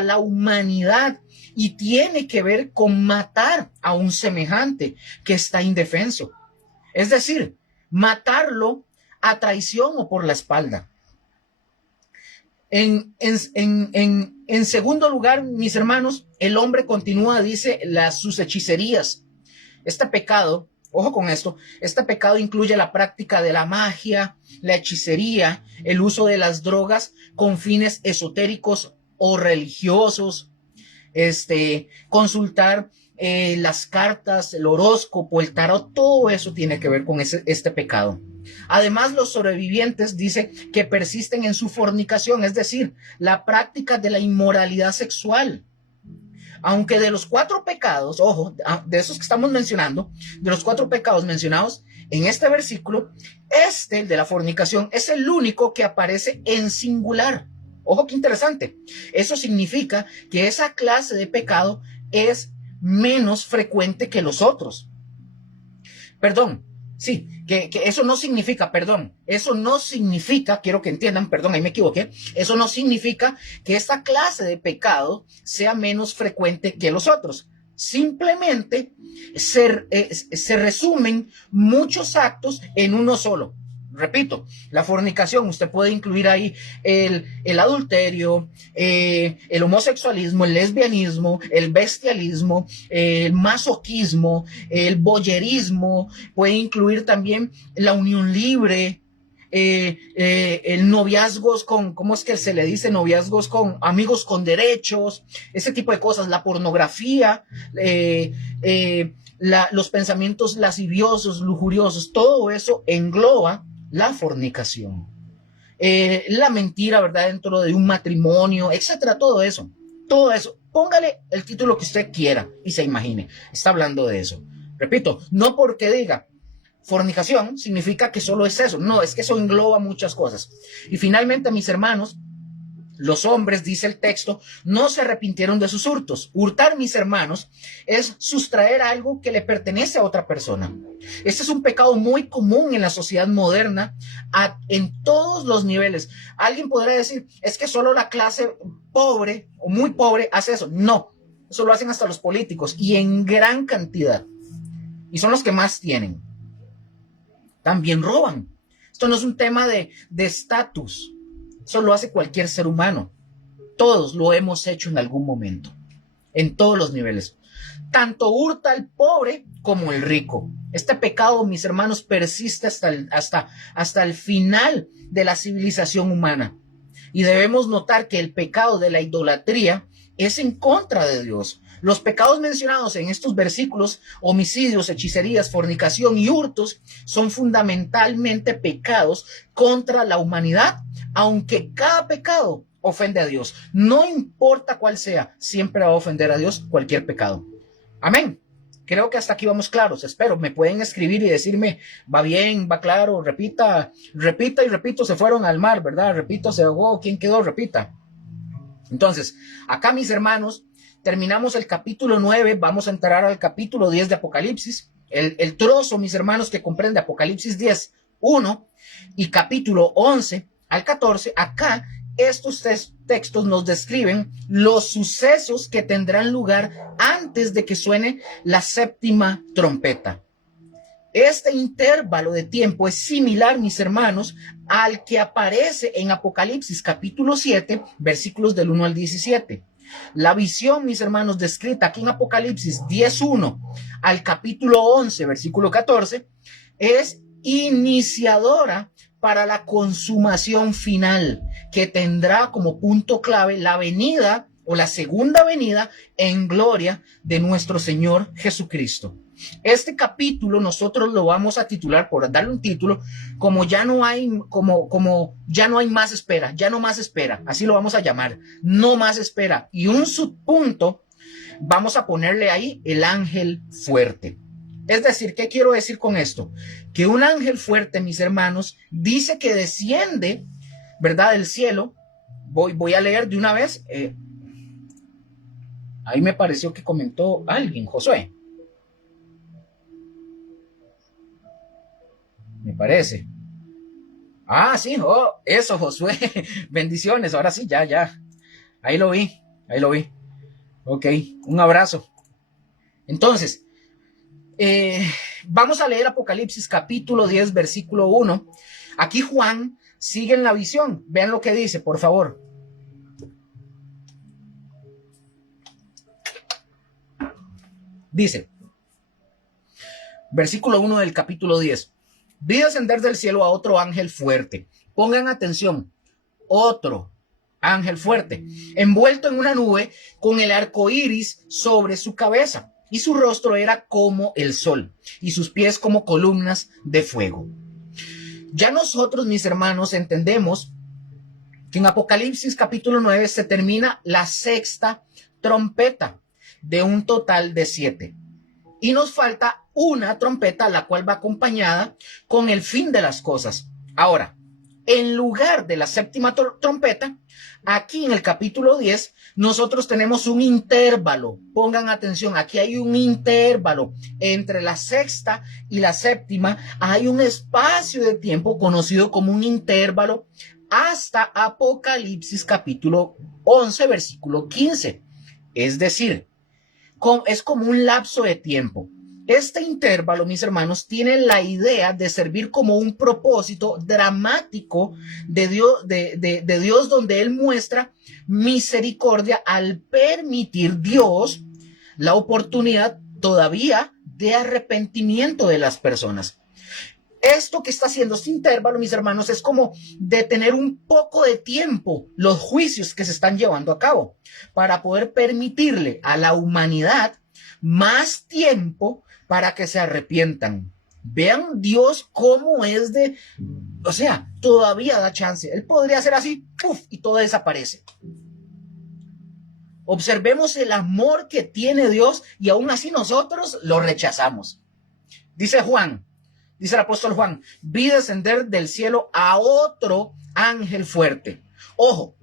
la humanidad y tiene que ver con matar a un semejante que está indefenso. Es decir, matarlo a traición o por la espalda. En segundo lugar, mis hermanos, el hombre continúa, dice, sus hechicerías. Este pecado, ojo con esto, este pecado incluye la práctica de la magia, la hechicería, el uso de las drogas con fines esotéricos o religiosos, consultar las cartas, el horóscopo, el tarot, todo eso tiene que ver con este pecado. Además, los sobrevivientes dice que persisten en su fornicación, es decir, la práctica de la inmoralidad sexual. Aunque de los 4 pecados, ojo, de esos que estamos mencionando, de los 4 pecados mencionados en este versículo, el de la fornicación es el único que aparece en singular. Ojo, qué interesante. Eso significa que esa clase de pecado es menos frecuente que los otros. Perdón, Sí, que eso no significa, perdón, eso no significa, quiero que entiendan, perdón, ahí me equivoqué, eso no significa que esta clase de pecado sea menos frecuente que los otros. Simplemente se resumen muchos actos en uno solo. Repito, la fornicación, usted puede incluir ahí el adulterio, el homosexualismo, el lesbianismo, el bestialismo, el masoquismo, el voyerismo, puede incluir también la unión libre, el noviazgos con, ¿cómo es que se le dice? Noviazgos con amigos con derechos, ese tipo de cosas, la pornografía, los pensamientos lasciviosos, lujuriosos, todo eso engloba la fornicación, la mentira, ¿verdad? Dentro de un matrimonio, etcétera, todo eso, póngale el título que usted quiera y se imagine, está hablando de eso. Repito, no porque diga fornicación significa que solo es eso, no, es que eso engloba muchas cosas. Y finalmente, mis hermanos, los hombres, dice el texto, no se arrepintieron de sus hurtos. Hurtar, mis hermanos, es sustraer algo que le pertenece a otra persona. Este es un pecado muy común en la sociedad moderna, en todos los niveles. Alguien podría decir, es que solo la clase pobre o muy pobre hace eso. No, eso lo hacen hasta los políticos y en gran cantidad. Y son los que más tienen. También roban. Esto no es un tema de estatus. Eso lo hace cualquier ser humano. Todos lo hemos hecho en algún momento, en todos los niveles. Tanto hurta el pobre como el rico. Este pecado, mis hermanos, persiste hasta el final de la civilización humana. Y debemos notar que el pecado de la idolatría es en contra de Dios. Los pecados mencionados en estos versículos, homicidios, hechicerías, fornicación y hurtos, son fundamentalmente pecados contra la humanidad, aunque cada pecado ofende a Dios. No importa cuál sea, siempre va a ofender a Dios cualquier pecado. Amén. Creo que hasta aquí vamos claros, espero. Me pueden escribir y decirme, va bien, va claro, repita y repito, se fueron al mar, ¿verdad? Repito, se ahogó, ¿quién quedó? Repita. Entonces, acá, mis hermanos, terminamos el capítulo 9, vamos a entrar al capítulo 10 de Apocalipsis. El trozo, mis hermanos, que comprende Apocalipsis 10, 1 y capítulo 11 al 14, acá estos textos nos describen los sucesos que tendrán lugar antes de que suene la séptima trompeta. Este intervalo de tiempo es similar, mis hermanos, al que aparece en Apocalipsis capítulo 7, versículos del 1 al 17. La visión, mis hermanos, descrita aquí en Apocalipsis 10:1 al capítulo 11, versículo 14, es iniciadora para la consumación final, que tendrá como punto clave la venida o la segunda venida en gloria de nuestro Señor Jesucristo. Este capítulo nosotros lo vamos a titular, por darle un título, como ya no hay más espera, ya no más espera, así lo vamos a llamar, no más espera. Y un subpunto, vamos a ponerle ahí el ángel fuerte. Es decir, ¿qué quiero decir con esto? Que un ángel fuerte, mis hermanos, dice que desciende, ¿verdad?, del cielo. Voy a leer de una vez. Ahí me pareció que comentó alguien, Josué. Me parece. Ah, sí, eso, Josué. Bendiciones, ahora sí, ya. Ahí lo vi. Ok, un abrazo. Entonces, vamos a leer Apocalipsis capítulo 10, versículo 1. Aquí Juan sigue en la visión. Vean lo que dice, por favor. Dice, versículo 1 del capítulo 10. Vi descender del cielo a otro ángel fuerte. Pongan atención, otro ángel fuerte, envuelto en una nube con el arco iris sobre su cabeza, y su rostro era como el sol, y sus pies como columnas de fuego. Ya nosotros, mis hermanos, entendemos que en Apocalipsis capítulo 9 se termina la sexta trompeta de un total de 7. Y nos falta una trompeta, la cual va acompañada con el fin de las cosas. Ahora, En lugar de la séptima trompeta, aquí en el capítulo 10, nosotros tenemos un intervalo. Pongan atención, aquí hay un intervalo entre la sexta y la séptima. Hay un espacio de tiempo conocido como un intervalo hasta Apocalipsis capítulo 11, versículo 15. Es decir, es como un lapso de tiempo. Este intervalo, mis hermanos, tiene la idea de servir como un propósito dramático de Dios, donde Él muestra misericordia al permitir Dios la oportunidad todavía de arrepentimiento de las personas. Esto que está haciendo este intervalo, mis hermanos, es como detener un poco de tiempo los juicios que se están llevando a cabo para poder permitirle a la humanidad más tiempo para que se arrepientan. Vean Dios cómo es o sea, todavía da chance. Él podría hacer así, ¡puf!, y todo desaparece. Observemos el amor que tiene Dios y aún así nosotros lo rechazamos. Dice el apóstol Juan, vi descender del cielo a otro ángel fuerte. Ojo,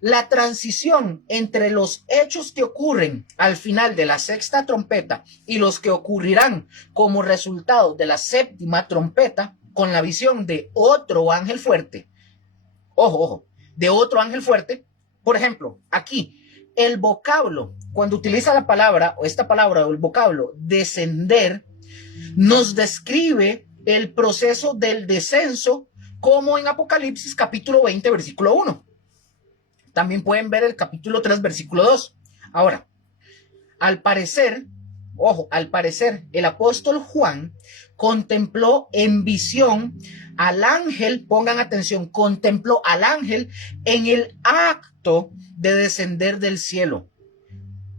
la transición entre los hechos que ocurren al final de la sexta trompeta y los que ocurrirán como resultado de la séptima trompeta con la visión de otro ángel fuerte. Ojo, de otro ángel fuerte. Por ejemplo, aquí el vocablo, cuando utiliza la palabra o esta palabra o el vocablo descender, nos describe el proceso del descenso como en Apocalipsis capítulo 20, versículo 1. También pueden ver el capítulo 3, versículo 2. Ahora, al parecer, el apóstol Juan contempló en visión al ángel, pongan atención, contempló al ángel en el acto de descender del cielo.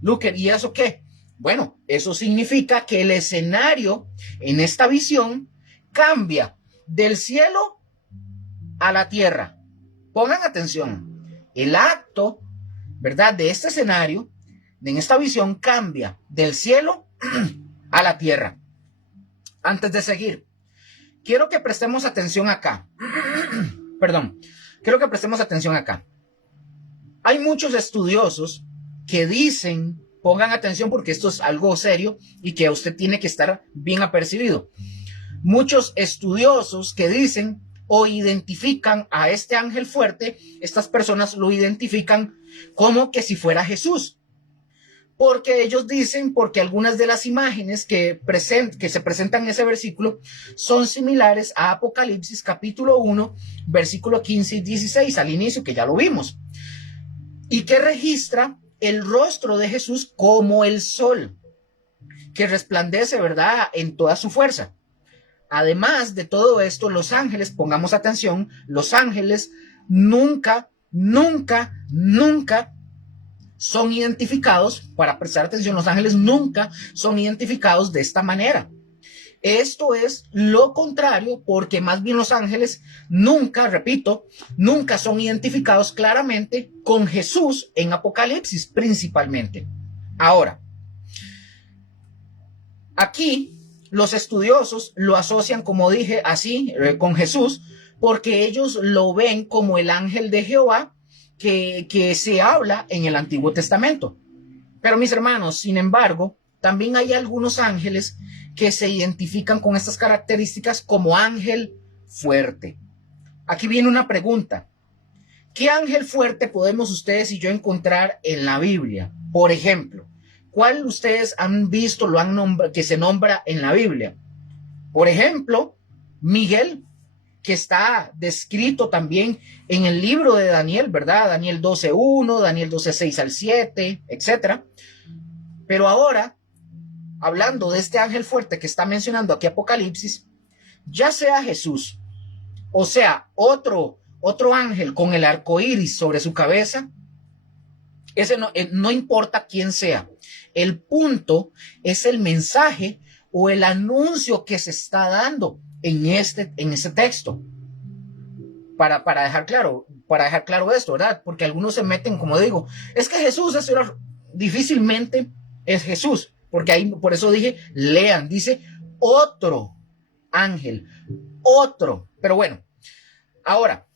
Luke, ¿y eso qué? Bueno, eso significa que el escenario en esta visión cambia del cielo a la tierra. Pongan atención. El acto, ¿verdad?, de este escenario, en esta visión, cambia del cielo a la tierra. Antes de seguir, quiero que prestemos atención acá. Quiero que prestemos atención acá. Hay muchos estudiosos que dicen, pongan atención porque esto es algo serio y que usted tiene que estar bien apercibido. Muchos estudiosos que dicen o identifican a este ángel fuerte, estas personas lo identifican como que si fuera Jesús. Porque ellos dicen, porque algunas de las imágenes que se presentan en ese versículo son similares a Apocalipsis capítulo 1, versículo 15 y 16, al inicio, que ya lo vimos. Y que registra el rostro de Jesús como el sol, que resplandece, ¿verdad?, en toda su fuerza. Además de todo esto, los ángeles, pongamos atención, los ángeles nunca son identificados, para prestar atención, los ángeles nunca son identificados de esta manera. Esto es lo contrario, porque más bien los ángeles nunca son identificados claramente con Jesús en Apocalipsis principalmente. Ahora, aquí los estudiosos lo asocian, como dije, así, con Jesús, porque ellos lo ven como el ángel de Jehová que se habla en el Antiguo Testamento. Pero mis hermanos, sin embargo, también hay algunos ángeles que se identifican con estas características como ángel fuerte. Aquí viene una pregunta. ¿Qué ángel fuerte podemos ustedes y yo encontrar en la Biblia? Por ejemplo, ¿cuál ustedes han visto, que se nombra en la Biblia? Por ejemplo, Miguel, que está descrito también en el libro de Daniel, ¿verdad? Daniel 12:1, Daniel 12:6 al 7, etc. Pero ahora, hablando de este ángel fuerte que está mencionando aquí Apocalipsis, ya sea Jesús, o sea, otro ángel con el arco iris sobre su cabeza, ese no importa quién sea. El punto es el mensaje o el anuncio que se está dando en este texto. Para dejar claro esto, ¿verdad? Porque algunos se meten, como digo, es que Jesús difícilmente es Jesús, porque ahí, por eso dije, lean, dice otro ángel, otro. Pero bueno, Ahora,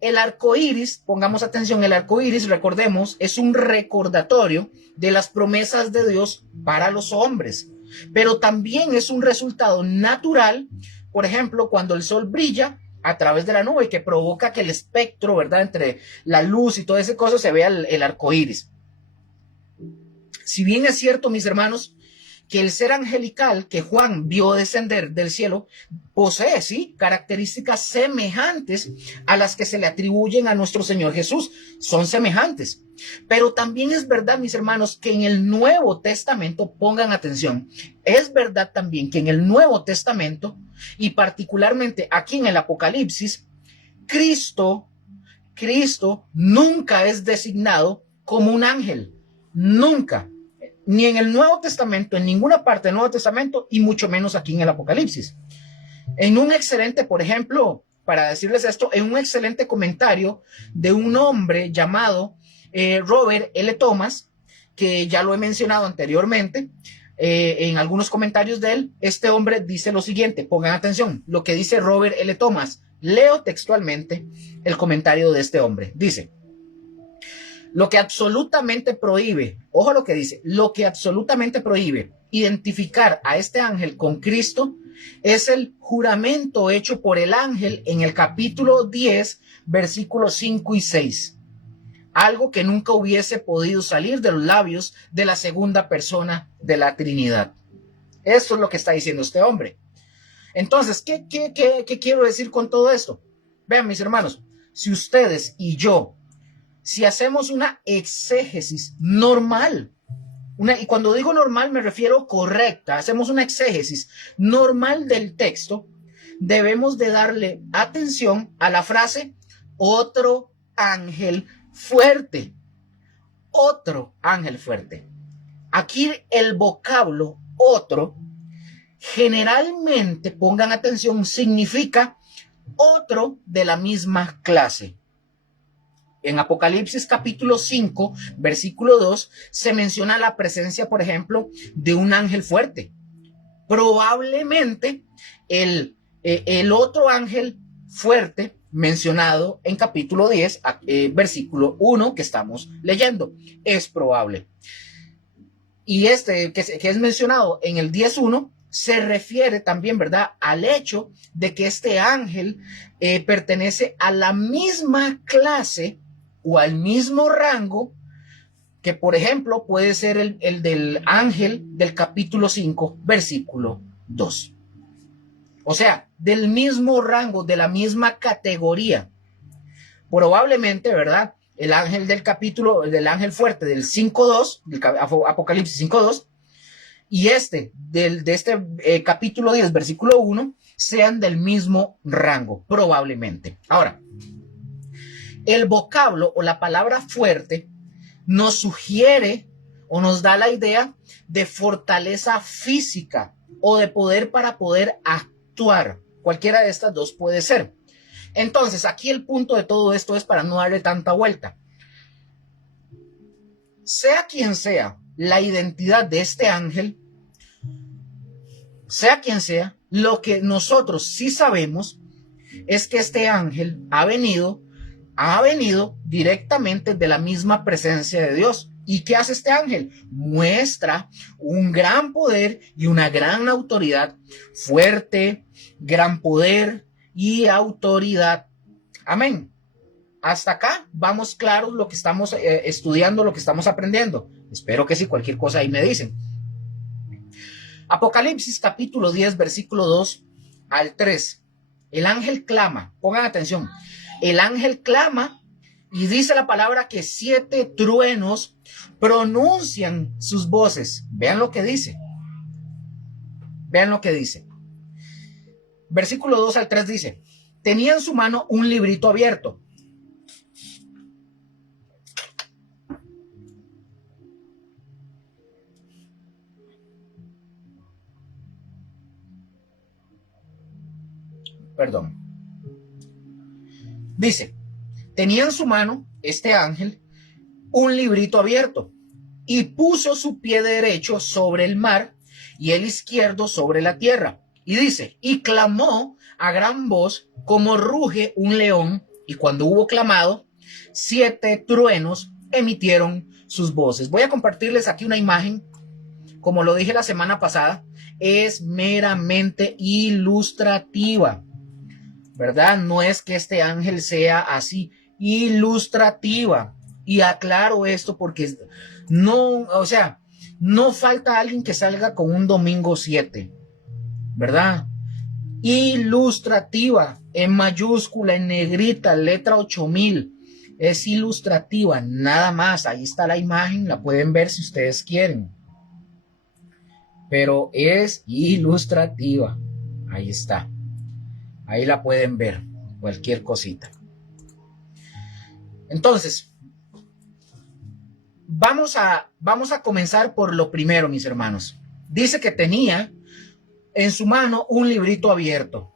el arco iris, pongamos atención, el arco iris, recordemos, es un recordatorio de las promesas de Dios para los hombres, pero también es un resultado natural, por ejemplo, cuando el sol brilla a través de la nube, que provoca que el espectro, ¿verdad?, entre la luz y todo ese cosa se vea el arco iris. Si bien es cierto, mis hermanos, que el ser angelical que Juan vio descender del cielo posee, sí, características semejantes a las que se le atribuyen a nuestro Señor Jesús. Son semejantes. Pero también es verdad, mis hermanos, que en el Nuevo Testamento, pongan atención, es verdad también que en el Nuevo Testamento, y particularmente aquí en el Apocalipsis, Cristo nunca es designado como un ángel. Nunca. Ni en el Nuevo Testamento, en ninguna parte del Nuevo Testamento, y mucho menos aquí en el Apocalipsis. En un excelente, por ejemplo, para decirles esto, en un excelente comentario de un hombre llamado Robert L. Thomas, que ya lo he mencionado anteriormente, en algunos comentarios de él, este hombre dice lo siguiente, pongan atención, lo que dice Robert L. Thomas. Leo textualmente el comentario de este hombre. Dice: lo que absolutamente prohíbe, ojo lo que dice, lo que absolutamente prohíbe identificar a este ángel con Cristo es el juramento hecho por el ángel en el capítulo 10, versículos 5 y 6. Algo que nunca hubiese podido salir de los labios de la segunda persona de la Trinidad. Esto es lo que está diciendo este hombre. Entonces, ¿qué quiero decir con todo esto? Vean, mis hermanos, si ustedes y yo, si hacemos una exégesis normal, y cuando digo normal me refiero correcta, hacemos una exégesis normal del texto, debemos de darle atención a la frase otro ángel fuerte. Otro ángel fuerte. Aquí el vocablo otro generalmente, pongan atención, significa otro de la misma clase. En Apocalipsis capítulo 5, versículo 2, se menciona la presencia, por ejemplo, de un ángel fuerte. Probablemente el otro ángel fuerte mencionado en capítulo 10, versículo 1 que estamos leyendo. Es probable. Y este que es mencionado en el 10.1 se refiere también, ¿verdad?, al hecho de que este ángel pertenece a la misma clase o al mismo rango que, por ejemplo, puede ser el del ángel del capítulo 5, versículo 2. O sea, del mismo rango, de la misma categoría. Probablemente, ¿verdad?, el ángel del ángel fuerte del 5.2, del Apocalipsis 5.2, y de este capítulo 10, versículo 1, sean del mismo rango, probablemente. Ahora, el vocablo o la palabra fuerte nos sugiere o nos da la idea de fortaleza física o de poder para poder actuar. Cualquiera de estas dos puede ser. Entonces, aquí el punto de todo esto es para no darle tanta vuelta. Sea quien sea la identidad de este ángel, sea quien sea, lo que nosotros sí sabemos es que este ángel ha venido directamente de la misma presencia de Dios. ¿Y qué hace este ángel? Muestra un gran poder y una gran autoridad, fuerte, gran poder y autoridad. Amén. Hasta acá vamos claros lo que estamos estudiando, lo que estamos aprendiendo. Espero que sí, cualquier cosa ahí me dicen. Apocalipsis capítulo 10, versículo 2 al 3. El ángel clama, pongan atención, el ángel clama y dice la palabra que 7 truenos pronuncian sus voces. Vean lo que dice. Vean lo que dice. Versículo 2 al 3 dice: tenía en su mano un librito abierto. Perdón. Dice, tenía en su mano este ángel un librito abierto y puso su pie derecho sobre el mar y el izquierdo sobre la tierra. Y dice, y clamó a gran voz como ruge un león, y cuando hubo clamado, 7 truenos emitieron sus voces. Voy a compartirles aquí una imagen, como lo dije la semana pasada, es meramente ilustrativa, ¿verdad? No es que este ángel sea así, ilustrativa. Y aclaro esto porque no, o sea, no falta alguien que salga con un domingo 7, ¿verdad? Ilustrativa, en mayúscula, en negrita, letra 8000. Es ilustrativa, nada más. Ahí está la imagen, la pueden ver si ustedes quieren. Pero es ilustrativa. Ahí está. Ahí la pueden ver, cualquier cosita. Entonces, vamos a comenzar por lo primero, mis hermanos. Dice que tenía en su mano un librito abierto.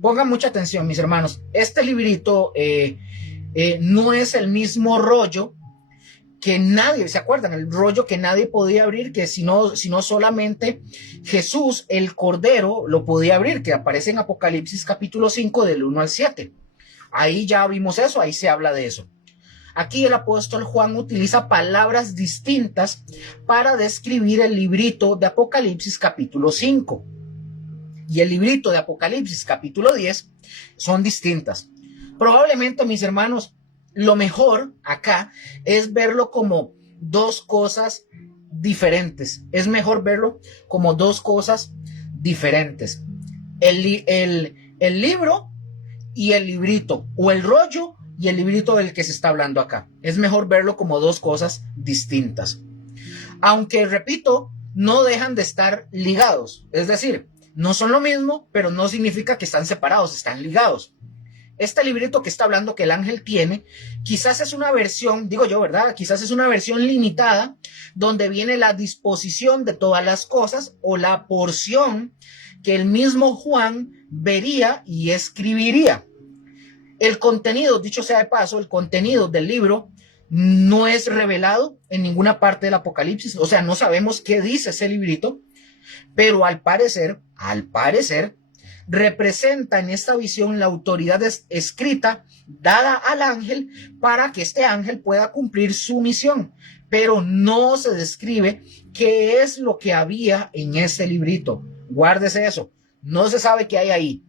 Pongan mucha atención, mis hermanos. Este librito no es el mismo rollo que nadie, ¿se acuerdan? El rollo que nadie podía abrir, que sino solamente Jesús, el Cordero, lo podía abrir, que aparece en Apocalipsis capítulo 5 del 1 al 7. Ahí ya vimos eso, ahí se habla de eso. Aquí el apóstol Juan utiliza palabras distintas para describir el librito de Apocalipsis capítulo 5 y el librito de Apocalipsis capítulo 10 son distintas. Probablemente, mis hermanos, lo mejor acá es verlo como dos cosas diferentes. Es mejor verlo como dos cosas diferentes. El libro y el librito, o el rollo y el librito del que se está hablando acá. Es mejor verlo como dos cosas distintas. Aunque, repito, no dejan de estar ligados. Es decir, no son lo mismo, pero no significa que están separados, están ligados. Este librito que está hablando que el ángel tiene, quizás es una versión, digo yo, ¿verdad? Quizás es una versión limitada donde viene la disposición de todas las cosas o la porción que el mismo Juan vería y escribiría. El contenido, dicho sea de paso, el contenido del libro no es revelado en ninguna parte del Apocalipsis. O sea, no sabemos qué dice ese librito, pero al parecer, representa en esta visión la autoridad escrita dada al ángel para que este ángel pueda cumplir su misión, pero no se describe qué es lo que había en ese librito. Guárdese eso, no se sabe qué hay ahí.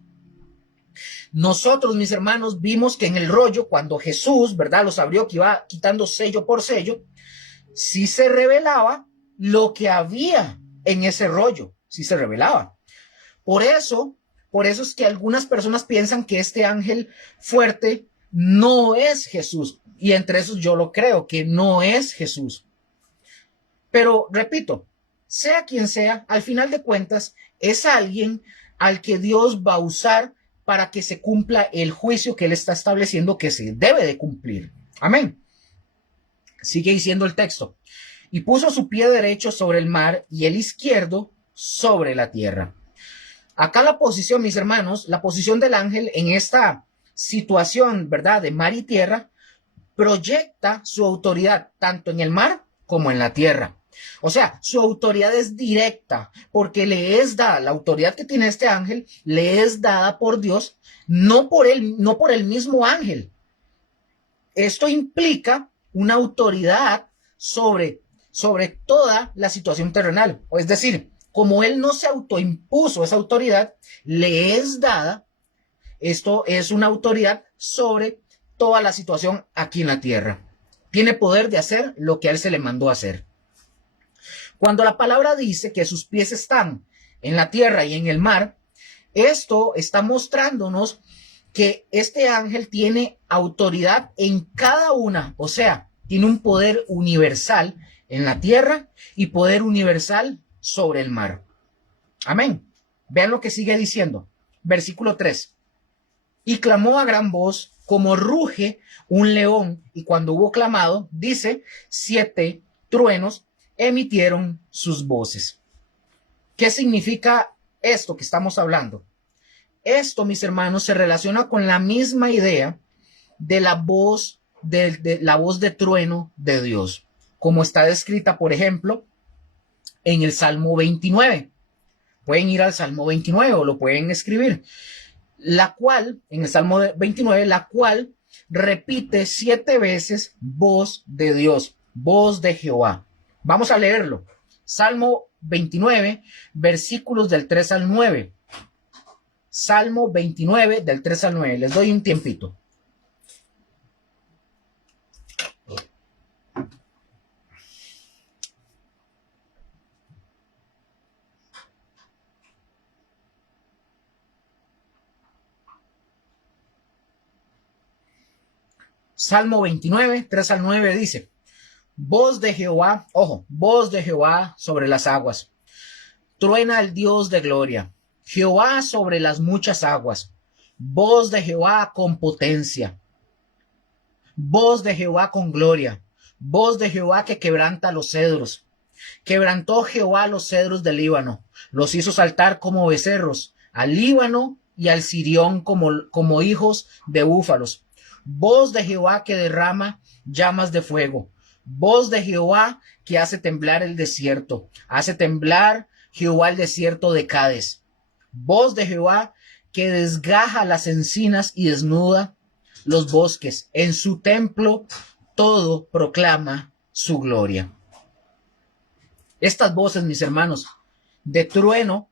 Nosotros, mis hermanos, vimos que en el rollo, cuando Jesús, ¿verdad?, los abrió, que iba quitando sello por sello, sí se revelaba lo que había en ese rollo, sí se revelaba. Por eso es que algunas personas piensan que este ángel fuerte no es Jesús. Y entre esos yo lo creo, que no es Jesús. Pero repito, sea quien sea, al final de cuentas, es alguien al que Dios va a usar para que se cumpla el juicio que Él está estableciendo que se debe de cumplir. Amén. Sigue diciendo el texto. Y puso su pie derecho sobre el mar y el izquierdo sobre la tierra. Acá la posición, mis hermanos, la posición del ángel en esta situación, ¿verdad?, de mar y tierra, proyecta su autoridad tanto en el mar como en la tierra. O sea, su autoridad es directa porque le es dada, la autoridad que tiene este ángel le es dada por Dios, no por el mismo ángel. Esto implica una autoridad sobre toda la situación terrenal. Es decir, como él no se autoimpuso esa autoridad, le es dada, esto es una autoridad sobre toda la situación aquí en la tierra. Tiene poder de hacer lo que a él se le mandó hacer. Cuando la palabra dice que sus pies están en la tierra y en el mar, esto está mostrándonos que este ángel tiene autoridad en cada una, o sea, tiene un poder universal en la tierra y poder universal sobre el mar. Amén. Vean lo que sigue diciendo. Versículo 3. Y clamó a gran voz como ruge un león, y cuando hubo clamado, dice, 7 truenos emitieron sus voces. ¿Qué significa esto que estamos hablando? Esto, mis hermanos, se relaciona con la misma idea de la voz de trueno de Dios, como está descrita, por ejemplo, en el Salmo 29. Pueden ir al Salmo 29 o lo pueden escribir. La cual, en el Salmo 29, la cual repite 7 veces voz de Dios, voz de Jehová. Vamos a leerlo. Salmo 29, versículos del 3 al 9. Salmo 29, del 3 al 9. Les doy un tiempito. Salmo 29, 3 al 9 dice: voz de Jehová, ojo, voz de Jehová sobre las aguas. Truena el Dios de gloria. Jehová sobre las muchas aguas. Voz de Jehová con potencia. Voz de Jehová con gloria. Voz de Jehová que quebranta los cedros. Quebrantó Jehová los cedros del Líbano. Los hizo saltar como becerros. Al Líbano y al Sirión como hijos de búfalos. Voz de Jehová que derrama llamas de fuego. Voz de Jehová que hace temblar el desierto. Hace temblar Jehová el desierto de Cades. Voz de Jehová que desgaja las encinas y desnuda los bosques. En su templo todo proclama su gloria. Estas voces, mis hermanos, de trueno,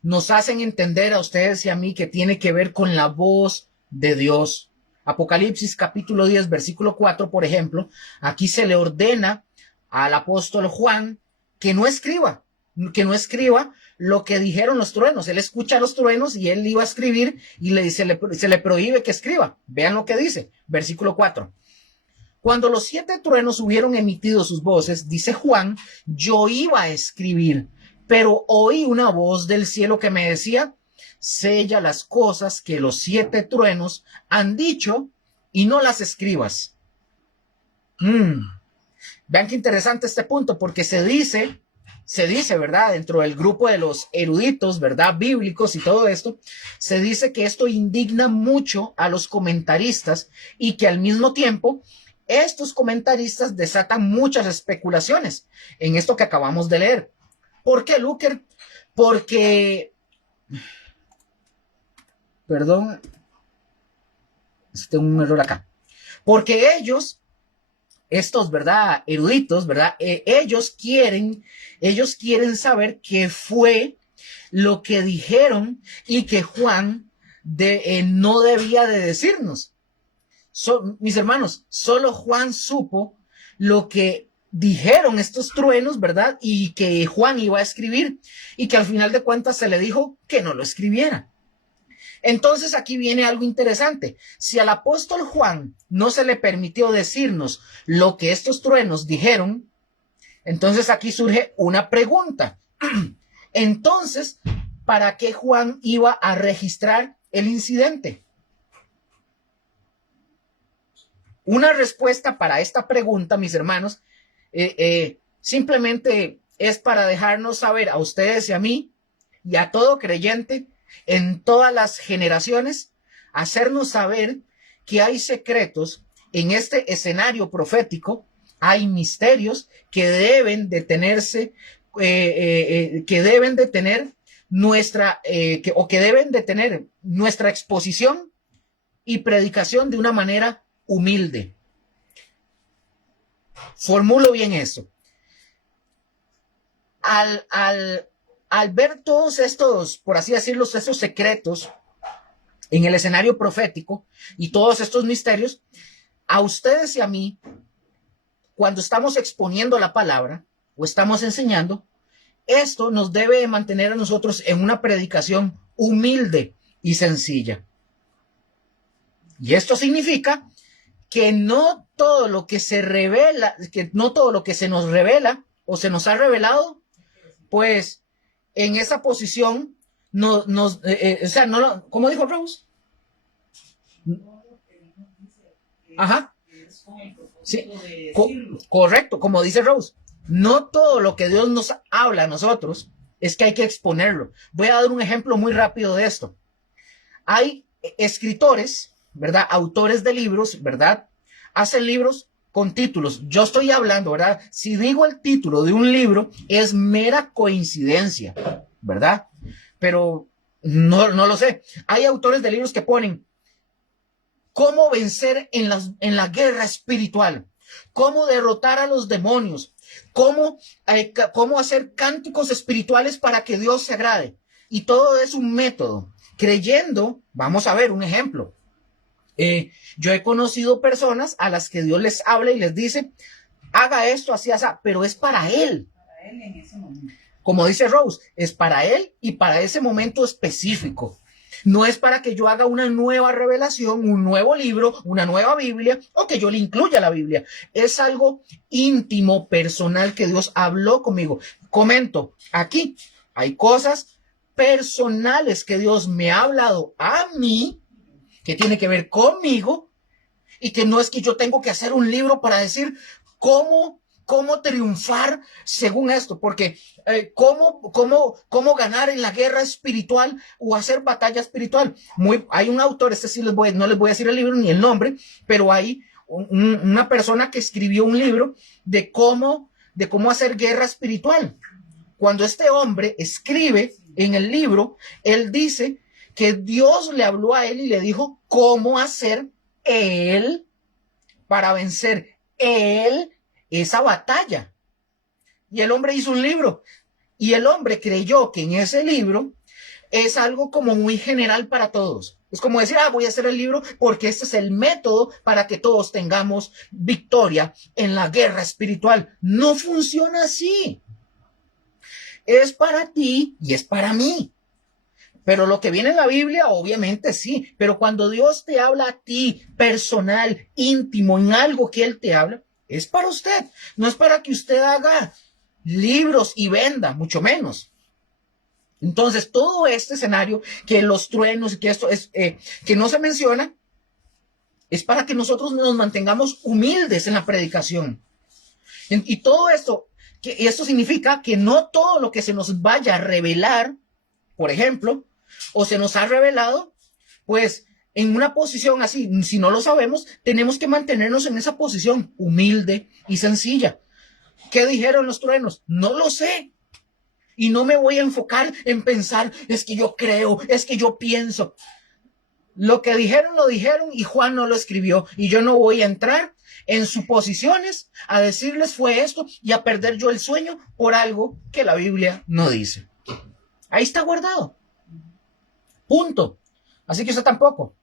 nos hacen entender a ustedes y a mí que tiene que ver con la voz de Dios. Apocalipsis capítulo 10, versículo 4, por ejemplo, aquí se le ordena al apóstol Juan que no escriba lo que dijeron los truenos. Él escucha los truenos y él iba a escribir y se le prohíbe que escriba. Vean lo que dice, versículo 4. Cuando los 7 truenos hubieron emitido sus voces, dice Juan, yo iba a escribir, pero oí una voz del cielo que me decía, sella las cosas que los 7 truenos han dicho y no las escribas. Vean qué interesante este punto, porque se dice, ¿verdad? Dentro del grupo de los eruditos, ¿verdad? Bíblicos y todo esto, se dice que esto indigna mucho a los comentaristas y que al mismo tiempo estos comentaristas desatan muchas especulaciones en esto que acabamos de leer. ¿Por qué, Luker? Porque... Perdón, tengo un error acá. Porque ellos, estos, ¿verdad? Eruditos, ¿verdad? Ellos quieren saber qué fue lo que dijeron y que Juan no debía de decirnos. Mis hermanos, solo Juan supo lo que dijeron estos truenos, ¿verdad? Y que Juan iba a escribir y que al final de cuentas se le dijo que no lo escribiera. Entonces aquí viene algo interesante. Si al apóstol Juan no se le permitió decirnos lo que estos truenos dijeron, entonces aquí surge una pregunta. Entonces, ¿para qué Juan iba a registrar el incidente? Una respuesta para esta pregunta, mis hermanos, simplemente es para dejarnos saber a ustedes y a mí y a todo creyente en todas las generaciones, hacernos saber que hay secretos en este escenario profético, hay misterios que deben de tenerse, que deben de tener que deben de tener nuestra exposición y predicación de una manera humilde. Formulo bien eso. Al ver todos estos, por así decirlo, estos secretos en el escenario profético y todos estos misterios, a ustedes y a mí, cuando estamos exponiendo la palabra o estamos enseñando, esto nos debe mantener a nosotros en una predicación humilde y sencilla. Y esto significa que no todo lo que se revela, que no todo lo que se nos revela o se nos ha revelado, pues en esa posición ¿cómo dijo Rose? Ajá. Sí, correcto, como dice Rose. No todo lo que Dios nos habla a nosotros es que hay que exponerlo. Voy a dar un ejemplo muy rápido de esto. Hay escritores, ¿verdad? Autores de libros, ¿verdad? Hacen libros con títulos. Yo estoy hablando, ¿verdad? Si digo el título de un libro, es mera coincidencia, ¿verdad? pero no lo sé. Hay autores de libros que ponen cómo vencer en la guerra espiritual, cómo derrotar a los demonios, cómo hacer cánticos espirituales para que Dios se agrade. Y todo es un método. Creyendo, vamos a ver un ejemplo. Yo he conocido personas a las que Dios les habla y les dice, haga esto, así, así, pero es para él. Para él en ese momento. Como dice Rose, es para él y para ese momento específico. No es para que yo haga una nueva revelación, un nuevo libro, una nueva Biblia, o que yo le incluya la Biblia. Es algo íntimo, personal, que Dios habló conmigo. Comento, aquí hay cosas personales que Dios me ha hablado a mí, que tiene que ver conmigo, y que no es que yo tengo que hacer un libro para decir cómo triunfar según esto, porque cómo ganar en la guerra espiritual o hacer batalla espiritual. Hay un autor, no les voy a decir el libro ni el nombre, pero hay una persona que escribió un libro de cómo hacer guerra espiritual. Cuando este hombre escribe en el libro, él dice que Dios le habló a él y le dijo cómo hacer él para vencer él esa batalla. Y el hombre hizo un libro. Y el hombre creyó que en ese libro es algo como muy general para todos. Es como decir, voy a hacer el libro porque este es el método para que todos tengamos victoria en la guerra espiritual. No funciona así. Es para ti y es para mí. Pero lo que viene en la Biblia, obviamente sí. Pero cuando Dios te habla a ti, personal, íntimo, en algo que Él te habla, es para usted. No es para que usted haga libros y venda, mucho menos. Entonces, todo este escenario, que los truenos, que esto es, que no se menciona, es para que nosotros nos mantengamos humildes en la predicación. Y todo esto, esto significa que no todo lo que se nos vaya a revelar, por ejemplo, o se nos ha revelado, pues en una posición así, si no lo sabemos, tenemos que mantenernos en esa posición humilde y sencilla. ¿Qué dijeron los truenos? No lo sé. Y no me voy a enfocar en pensar, es que yo creo, es que yo pienso. Lo que dijeron, lo dijeron y Juan no lo escribió. Y yo no voy a entrar en suposiciones a decirles fue esto y a perder yo el sueño por algo que la Biblia no dice. Ahí está guardado. Punto. Así que usted tampoco.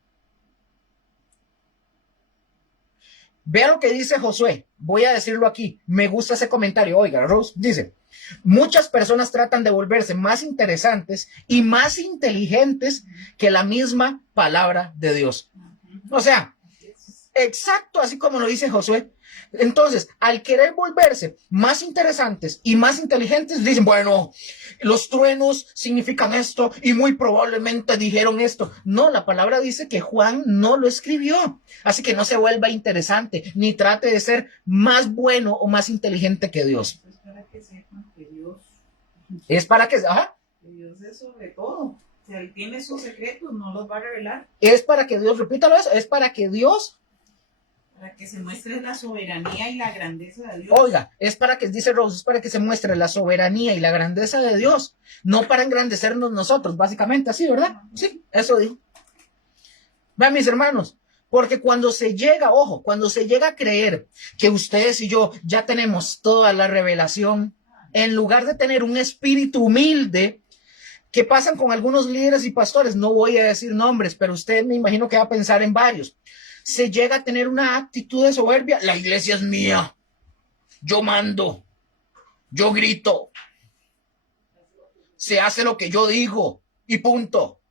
Vea lo que dice Josué. Voy a decirlo aquí. Me gusta ese comentario. Oiga, Rose dice, muchas personas tratan de volverse más interesantes y más inteligentes que la misma palabra de Dios. O sea, exacto así como lo dice Josué. Entonces, al querer volverse más interesantes y más inteligentes, dicen, bueno, los truenos significan esto y muy probablemente dijeron esto. No, la palabra dice que Juan no lo escribió. Así que no se vuelva interesante, ni trate de ser más bueno o más inteligente que Dios. Es para que sepan que Dios... Es para que... Que Dios es sobre todo. Si Él tiene sus secretos, no los va a revelar. Es para que Dios, repítalo eso, es para que Dios... Para que se muestre la soberanía y la grandeza de Dios. Oiga, es para que, dice Rose, es para que se muestre la soberanía y la grandeza de Dios. No para engrandecernos nosotros, básicamente así, ¿verdad? Sí, eso dijo. Vean, mis hermanos, porque cuando se llega, ojo, cuando se llega a creer que ustedes y yo ya tenemos toda la revelación, en lugar de tener un espíritu humilde, ¿qué pasan con algunos líderes y pastores? No voy a decir nombres, pero usted me imagino que va a pensar en varios. Se llega a tener una actitud de soberbia. La iglesia es mía. Yo mando. Yo grito. Se hace lo que yo digo. Y punto.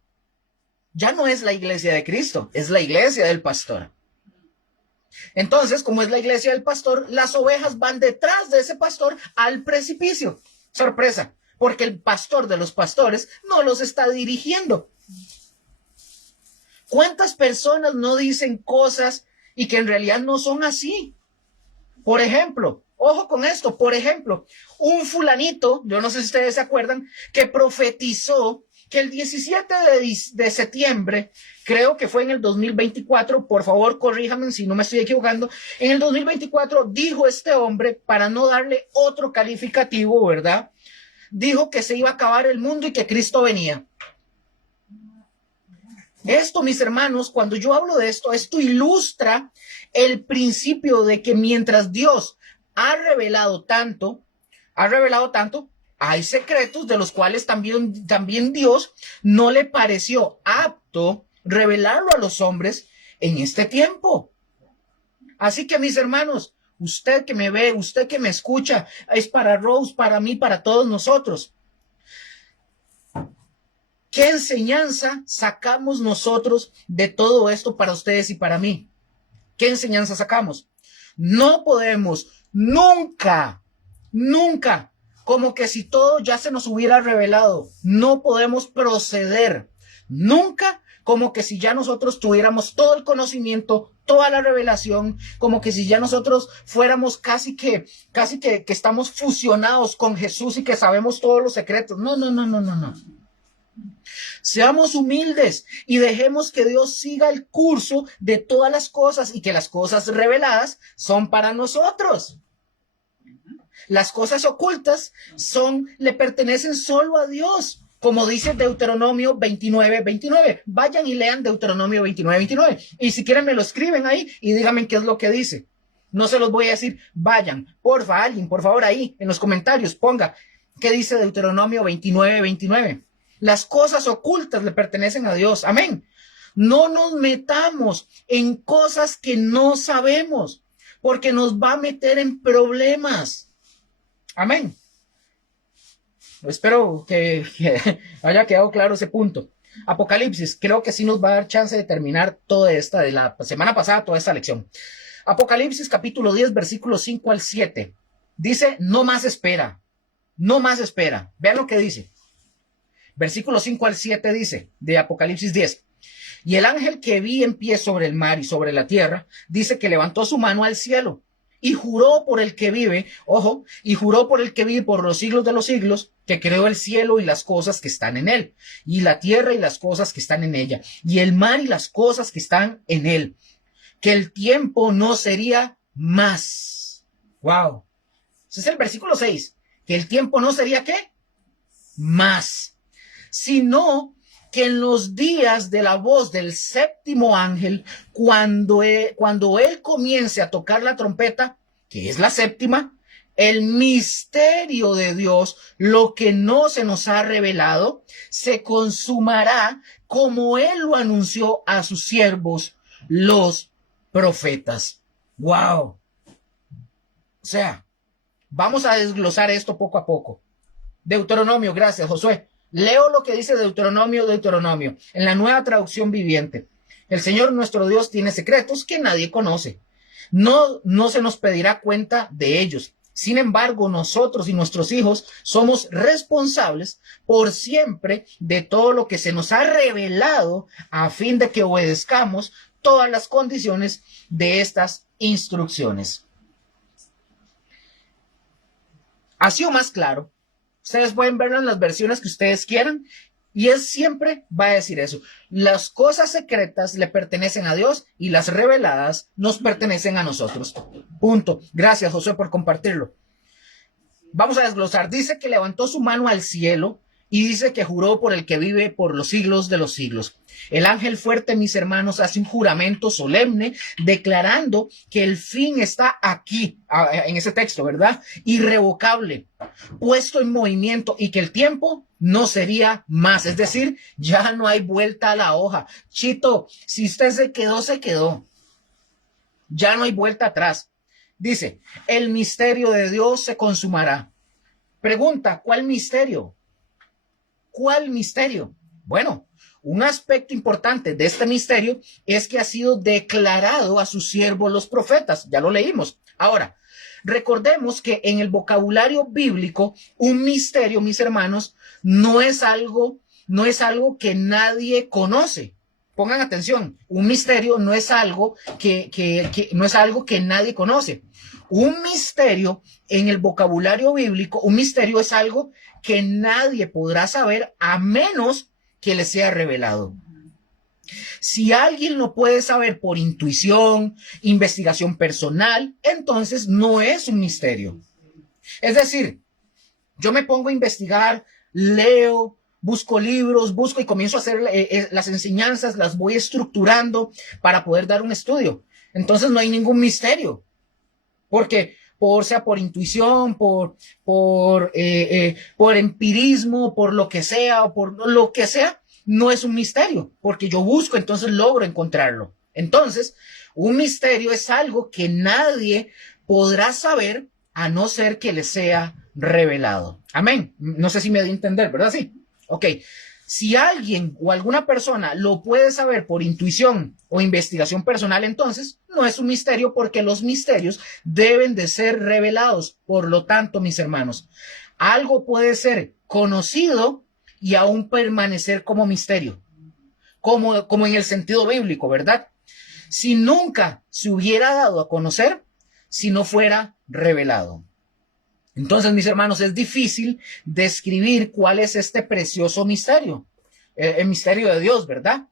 Ya no es la iglesia de Cristo. Es la iglesia del pastor. Entonces, como es la iglesia del pastor, las ovejas van detrás de ese pastor al precipicio. Sorpresa. Porque el pastor de los pastores no los está dirigiendo. ¿Cuántas personas no dicen cosas y que en realidad no son así? Por ejemplo, ojo con esto, por ejemplo, un fulanito, yo no sé si ustedes se acuerdan, que profetizó que el 17 de septiembre, creo que fue en el 2024, por favor corríjame si no me estoy equivocando, en el 2024 dijo este hombre, para no darle otro calificativo, ¿verdad? Dijo que se iba a acabar el mundo y que Cristo venía. Esto, mis hermanos, cuando yo hablo de esto, esto ilustra el principio de que mientras Dios ha revelado tanto, hay secretos de los cuales también Dios no le pareció apto revelarlo a los hombres en este tiempo. Así que, mis hermanos, usted que me ve, usted que me escucha, es para Rose, para mí, para todos nosotros. ¿Qué enseñanza sacamos nosotros de todo esto para ustedes y para mí? ¿Qué enseñanza sacamos? No podemos nunca, como que si todo ya se nos hubiera revelado, no podemos proceder nunca como que si ya nosotros tuviéramos todo el conocimiento, toda la revelación, como que si ya nosotros fuéramos casi que estamos fusionados con Jesús y que sabemos todos los secretos. No. Seamos humildes y dejemos que Dios siga el curso de todas las cosas y que las cosas reveladas son para nosotros. Las cosas ocultas le pertenecen solo a Dios, como dice Deuteronomio 29:29. Vayan y lean Deuteronomio 29:29. Y si quieren me lo escriben ahí y díganme qué es lo que dice. No se los voy a decir. Vayan, porfa, alguien, por favor, ahí en los comentarios ponga qué dice Deuteronomio 29:29. Las cosas ocultas le pertenecen a Dios. Amén. No nos metamos en cosas que no sabemos, porque nos va a meter en problemas. Amén. Espero que haya quedado claro ese punto. Apocalipsis, creo que sí nos va a dar chance de terminar toda esta, de la semana pasada, toda esta lección. Apocalipsis capítulo 10, versículos 5 al 7. Dice, no más espera. No más espera. Vean lo que dice. Versículo 5 al 7 dice, de Apocalipsis 10. Y el ángel que vi en pie sobre el mar y sobre la tierra, dice que levantó su mano al cielo y juró por el que vive, ojo, y juró por el que vive por los siglos de los siglos, que creó el cielo y las cosas que están en él, y la tierra y las cosas que están en ella, y el mar y las cosas que están en él, que el tiempo no sería más. Wow. Ese es el versículo 6. Que el tiempo no sería ¿qué? Más. Sino que en los días de la voz del séptimo ángel, cuando él comience a tocar la trompeta, que es la séptima, el misterio de Dios, lo que no se nos ha revelado, se consumará como él lo anunció a sus siervos, los profetas. ¡Wow! O sea, vamos a desglosar esto poco a poco. Deuteronomio, gracias, Josué. Leo lo que dice Deuteronomio, en la Nueva Traducción Viviente. El Señor nuestro Dios tiene secretos que nadie conoce. No se nos pedirá cuenta de ellos. Sin embargo, nosotros y nuestros hijos somos responsables por siempre de todo lo que se nos ha revelado a fin de que obedezcamos todas las condiciones de estas instrucciones. ¿Ha sido más claro? Ustedes pueden verlo en las versiones que ustedes quieran y él siempre va a decir eso. Las cosas secretas le pertenecen a Dios y las reveladas nos pertenecen a nosotros. Punto. Gracias, Josué, por compartirlo. Vamos a desglosar. Dice que levantó su mano al cielo y dice que juró por el que vive por los siglos de los siglos. El ángel fuerte, mis hermanos, hace un juramento solemne declarando que el fin está aquí, en ese texto, ¿verdad? Irrevocable, puesto en movimiento y que el tiempo no sería más. Es decir, ya no hay vuelta a la hoja. Chito, si usted se quedó, se quedó. Ya no hay vuelta atrás. Dice, el misterio de Dios se consumará. Pregunta, ¿cuál misterio? ¿Cuál misterio? Bueno, un aspecto importante de este misterio es que ha sido declarado a sus siervos los profetas. Ya lo leímos. Ahora, recordemos que en el vocabulario bíblico, un misterio, mis hermanos, no es algo que nadie conoce. Pongan atención, un misterio no es algo no es algo que nadie conoce. Un misterio en el vocabulario bíblico, un misterio es algo que nadie podrá saber a menos que le sea revelado. Si alguien lo puede saber por intuición, investigación personal, entonces no es un misterio. Es decir, yo me pongo a investigar, leo, busco libros, busco y comienzo a hacer las enseñanzas, las voy estructurando para poder dar un estudio. Entonces no hay ningún misterio, porque sea por intuición, por empirismo, por lo que sea, o por lo que sea, no es un misterio, porque yo busco, entonces logro encontrarlo. Entonces, un misterio es algo que nadie podrá saber a no ser que le sea revelado. Amén. No sé si me di a entender, ¿verdad? Sí. Ok. Si alguien o alguna persona lo puede saber por intuición o investigación personal, entonces no es un misterio, porque los misterios deben de ser revelados. Por lo tanto, mis hermanos, algo puede ser conocido y aún permanecer como misterio, como en el sentido bíblico, ¿verdad? Si nunca se hubiera dado a conocer, si no fuera revelado. Entonces, mis hermanos, es difícil describir cuál es este precioso misterio, el misterio de Dios, ¿verdad?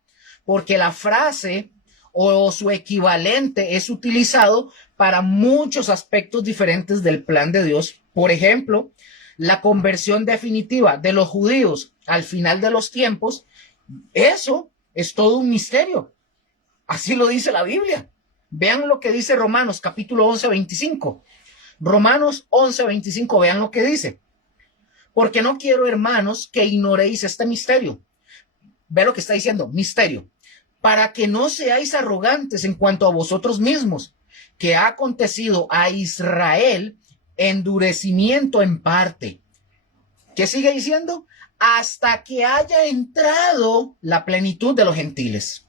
Porque la frase o su equivalente es utilizado para muchos aspectos diferentes del plan de Dios. Por ejemplo, la conversión definitiva de los judíos al final de los tiempos, eso es todo un misterio. Así lo dice la Biblia. Vean lo que dice Romanos capítulo 11, 25. Romanos 11, 25, vean lo que dice. Porque no quiero, hermanos, que ignoréis este misterio. Ve lo que está diciendo, misterio. Para que no seáis arrogantes en cuanto a vosotros mismos, que ha acontecido a Israel endurecimiento en parte. ¿Qué sigue diciendo? Hasta que haya entrado la plenitud de los gentiles.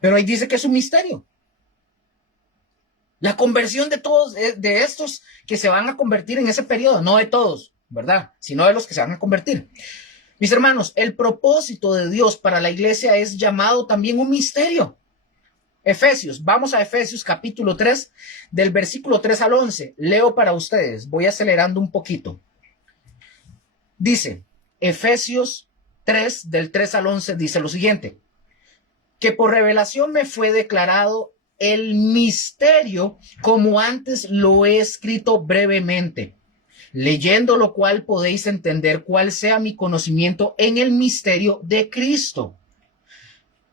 Pero ahí dice que es un misterio. La conversión de todos, de estos que se van a convertir en ese periodo, no de todos, ¿verdad? Sino de los que se van a convertir. Mis hermanos, el propósito de Dios para la iglesia es llamado también un misterio. Efesios, vamos a Efesios capítulo 3, del versículo 3 al 11. Leo para ustedes, voy acelerando un poquito. Dice, Efesios 3, del 3 al 11, dice lo siguiente: que por revelación me fue declarado el misterio, como antes lo he escrito brevemente, leyendo lo cual podéis entender cuál sea mi conocimiento en el misterio de Cristo.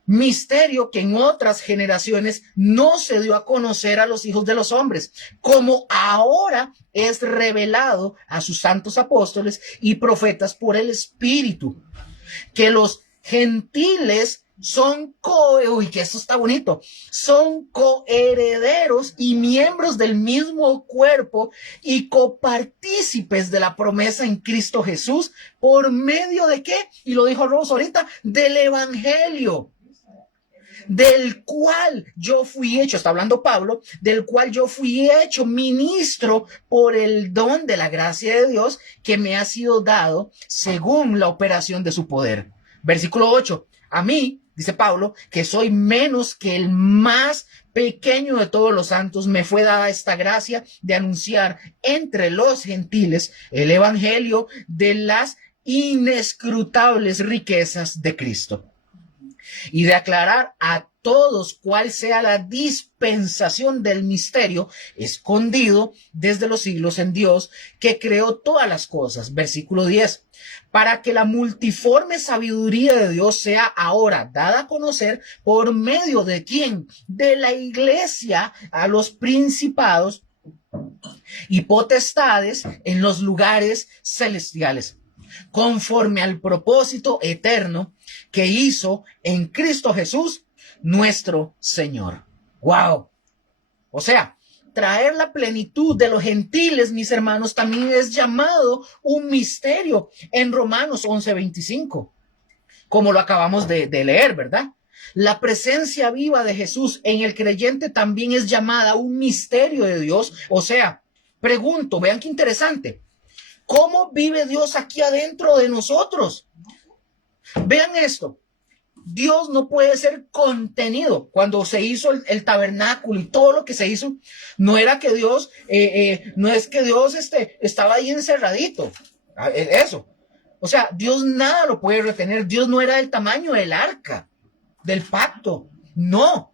Misterio que en otras generaciones no se dio a conocer a los hijos de los hombres, como ahora es revelado a sus santos apóstoles y profetas por el Espíritu, que los gentiles son que esto está bonito, son coherederos y miembros del mismo cuerpo y copartícipes de la promesa en Cristo Jesús, ¿por medio de qué? Y lo dijo Rose ahorita, del evangelio, del cual yo fui hecho, está hablando Pablo, del cual yo fui hecho ministro por el don de la gracia de Dios que me ha sido dado según la operación de su poder. Versículo 8, a mí, dice Pablo, que soy menos que el más pequeño de todos los santos, me fue dada esta gracia de anunciar entre los gentiles el evangelio de las inescrutables riquezas de Cristo, y de aclarar a todos cuál sea la dispensación del misterio escondido desde los siglos en Dios, que creó todas las cosas. Versículo 10. Para que la multiforme sabiduría de Dios sea ahora dada a conocer por medio de ¿quién? De la iglesia a los principados y potestades en los lugares celestiales, conforme al propósito eterno que hizo en Cristo Jesús, nuestro Señor. ¡Wow! O sea, traer la plenitud de los gentiles, mis hermanos, también es llamado un misterio en Romanos 11:25, como lo acabamos de leer, ¿verdad? La presencia viva de Jesús en el creyente también es llamada un misterio de Dios. O sea, pregunto, vean qué interesante, ¿cómo vive Dios aquí adentro de nosotros? Vean esto. Dios no puede ser contenido. Cuando se hizo el tabernáculo y todo lo que se hizo, no era que Dios, no es que Dios estaba ahí encerradito. Eso. O sea, Dios nada lo puede retener. Dios no era del tamaño del arca, del pacto. No.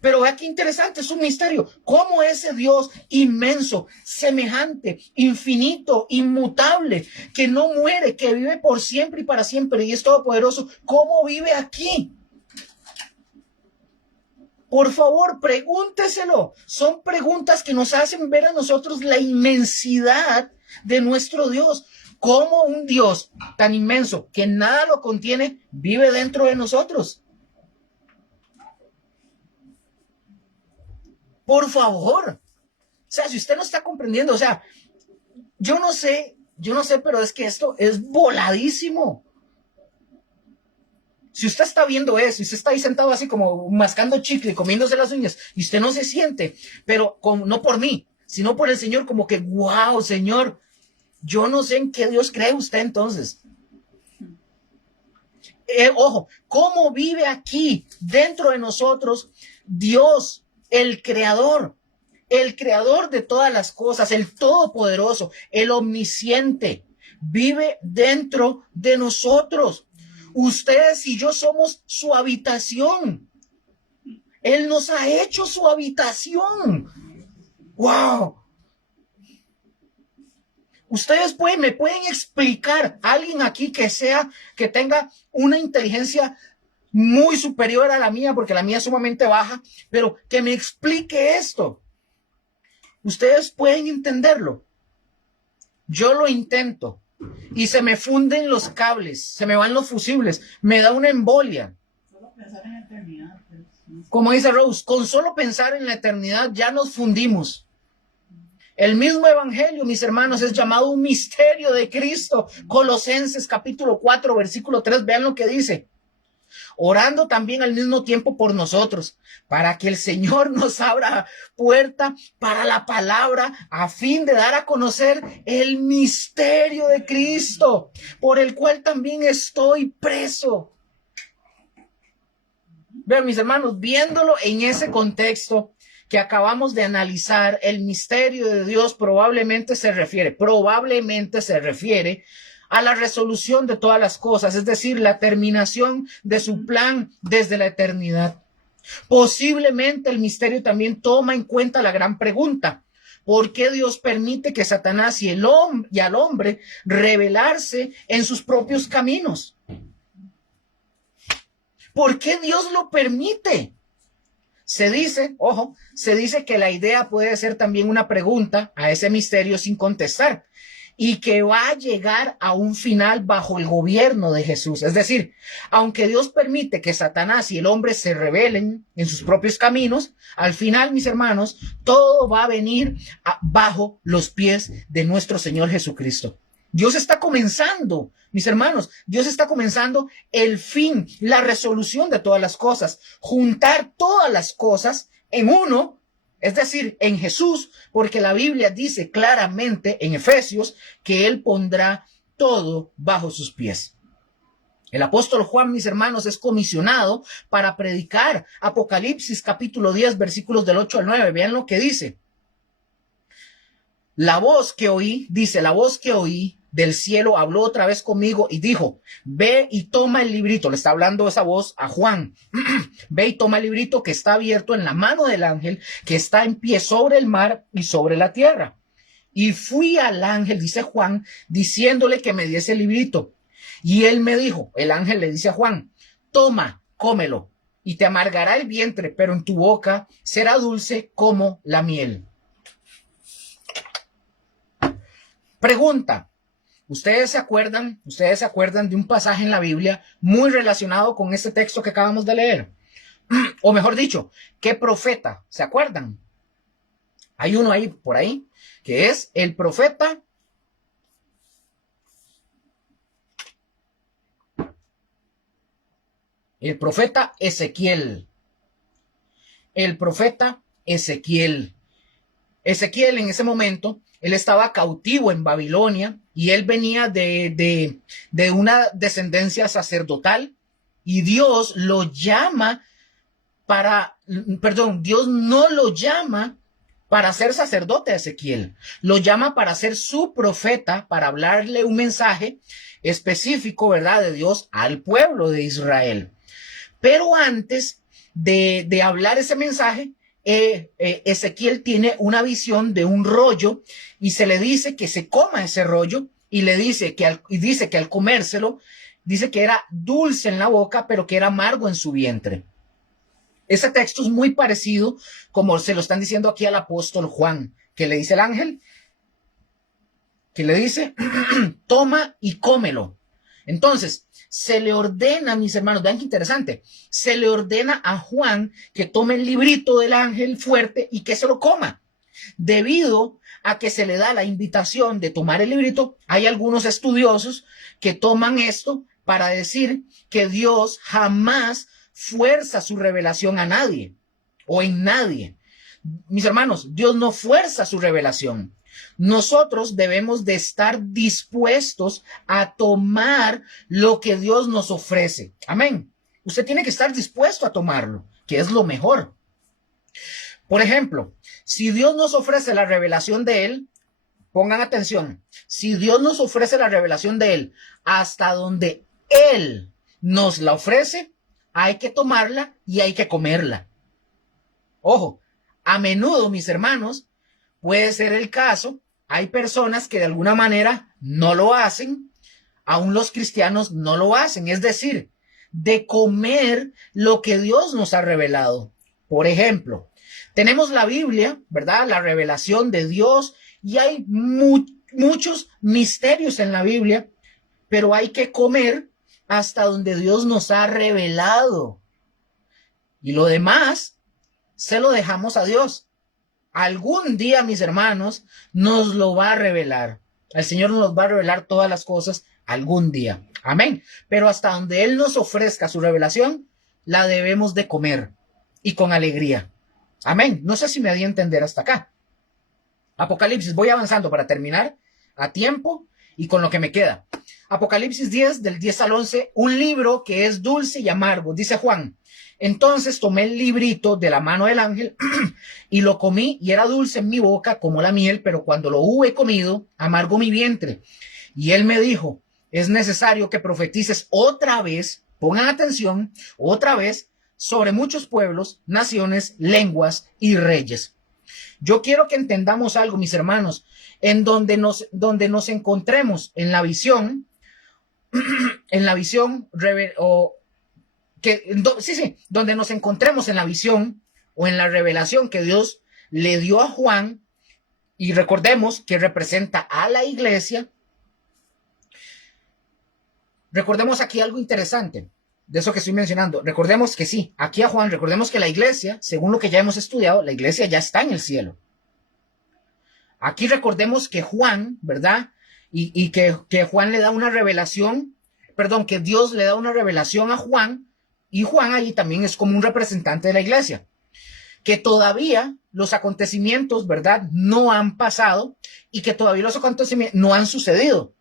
Pero vea qué interesante, es un misterio. ¿Cómo ese Dios inmenso, semejante, infinito, inmutable, que no muere, que vive por siempre y para siempre y es todopoderoso, cómo vive aquí? Por favor, pregúnteselo. Son preguntas que nos hacen ver a nosotros la inmensidad de nuestro Dios. ¿Cómo un Dios tan inmenso que nada lo contiene vive dentro de nosotros? Por favor. O sea, si usted no está comprendiendo, o sea, yo no sé, pero es que esto es voladísimo. Si usted está viendo eso, y usted está ahí sentado así como mascando chicle, comiéndose las uñas, y usted no se siente, pero no por mí, sino por el Señor, como que, wow, Señor, yo no sé en qué Dios cree usted entonces. Ojo, ¿cómo vive aquí dentro de nosotros Dios, el creador de todas las cosas, el todopoderoso, el omnisciente? Vive dentro de nosotros. Ustedes y yo somos su habitación. Él nos ha hecho su habitación. ¡Wow! Ustedes me pueden explicar, alguien aquí que tenga una inteligencia muy superior a la mía, porque la mía es sumamente baja, pero que me explique esto. Ustedes pueden entenderlo. Yo lo intento y se me funden los cables, se me van los fusibles, me da una embolia. Solo pensar en la eternidad. Pues. Como dice Rose, con solo pensar en la eternidad ya nos fundimos. El mismo evangelio, mis hermanos, es llamado un misterio de Cristo. Colosenses capítulo 4, versículo 3, vean lo que dice. Orando también al mismo tiempo por nosotros, para que el Señor nos abra puerta para la palabra, a fin de dar a conocer el misterio de Cristo, por el cual también estoy preso. Vean, mis hermanos, viéndolo en ese contexto que acabamos de analizar, el misterio de Dios probablemente se refiere a la resolución de todas las cosas, es decir, la terminación de su plan desde la eternidad. Posiblemente el misterio también toma en cuenta la gran pregunta: ¿por qué Dios permite que Satanás y al hombre rebelarse en sus propios caminos? ¿Por qué Dios lo permite? Se dice que la idea puede ser también una pregunta a ese misterio sin contestar y que va a llegar a un final bajo el gobierno de Jesús. Es decir, aunque Dios permite que Satanás y el hombre se rebelen en sus propios caminos, al final, mis hermanos, todo va a venir bajo los pies de nuestro Señor Jesucristo. Dios está comenzando, mis hermanos, Dios está comenzando el fin, la resolución de todas las cosas, juntar todas las cosas en uno, es decir, en Jesús, porque la Biblia dice claramente en Efesios que Él pondrá todo bajo sus pies. El apóstol Juan, mis hermanos, es comisionado para predicar Apocalipsis capítulo 10, versículos del 8 al 9. Vean lo que dice. La voz que oí del cielo habló otra vez conmigo y dijo: ve y toma el librito. Le está hablando esa voz a Juan. Ve y toma el librito que está abierto en la mano del ángel que está en pie sobre el mar y sobre la tierra. Y fui al ángel, dice Juan, diciéndole que me diese el librito. Y él me dijo, el ángel le dice a Juan: toma, cómelo, y te amargará el vientre, pero en tu boca será dulce como la miel. Pregunta. ¿Ustedes se acuerdan de un pasaje en la Biblia muy relacionado con este texto que acabamos de leer? O mejor dicho, ¿qué profeta? ¿Se acuerdan? Hay uno ahí, por ahí, que es el profeta Ezequiel. El profeta Ezequiel. Ezequiel en ese momento, él estaba cautivo en Babilonia y él venía de una descendencia sacerdotal y Dios lo llama Dios no lo llama para ser sacerdote a Ezequiel, lo llama para ser su profeta, para hablarle un mensaje específico, ¿verdad?, de Dios al pueblo de Israel. Pero antes de hablar ese mensaje, Ezequiel tiene una visión de un rollo y se le dice que se coma ese rollo y le dice que al comérselo, dice que era dulce en la boca, pero que era amargo en su vientre. Ese texto es muy parecido como se lo están diciendo aquí al apóstol Juan, que le dice el ángel, que le dice, toma y cómelo. Entonces, se le ordena, mis hermanos, vean qué interesante, se le ordena a Juan que tome el librito del ángel fuerte y que se lo coma. Debido a que se le da la invitación de tomar el librito, hay algunos estudiosos que toman esto para decir que Dios jamás fuerza su revelación a nadie o en nadie. Mis hermanos, Dios no fuerza su revelación. Nosotros debemos de estar dispuestos a tomar lo que Dios nos ofrece. Amén. Usted tiene que estar dispuesto a tomarlo, que es lo mejor. Por ejemplo, si Dios nos ofrece la revelación de Él, pongan atención, si Dios nos ofrece la revelación de Él hasta donde Él nos la ofrece, hay que tomarla y hay que comerla. Ojo, a menudo, mis hermanos, puede ser el caso, hay personas que de alguna manera no lo hacen, aún los cristianos no lo hacen, es decir, de comer lo que Dios nos ha revelado. Por ejemplo, tenemos la Biblia, ¿verdad? La revelación de Dios y hay muchos misterios en la Biblia, pero hay que comer hasta donde Dios nos ha revelado. Y lo demás se lo dejamos a Dios. Algún día, mis hermanos, nos lo va a revelar. El Señor nos va a revelar todas las cosas algún día. Amén. Pero hasta donde Él nos ofrezca su revelación, la debemos de comer y con alegría. Amén. No sé si me di a entender hasta acá. Apocalipsis, voy avanzando para terminar a tiempo y con lo que me queda. Apocalipsis 10, del 10 al 11, un libro que es dulce y amargo, dice Juan. Entonces tomé el librito de la mano del ángel y lo comí y era dulce en mi boca como la miel, pero cuando lo hube comido, amargó mi vientre. Y él me dijo, es necesario que profetices otra vez, pongan atención, otra vez, sobre muchos pueblos, naciones, lenguas y reyes. Yo quiero que entendamos algo, mis hermanos, en donde nos encontremos en la visión, donde nos encontremos en la visión o en la revelación que Dios le dio a Juan, y recordemos que representa a la iglesia. Recordemos aquí algo interesante de eso que estoy mencionando. Recordemos que sí, aquí a Juan, recordemos que la iglesia, según lo que ya hemos estudiado, la iglesia ya está en el cielo. Aquí recordemos que Juan, ¿verdad? Y que Juan le da una revelación, perdón, que Dios le da una revelación a Juan, y Juan ahí también es como un representante de la iglesia. Que todavía los acontecimientos, ¿verdad? No han pasado y que todavía los acontecimientos no han sucedido.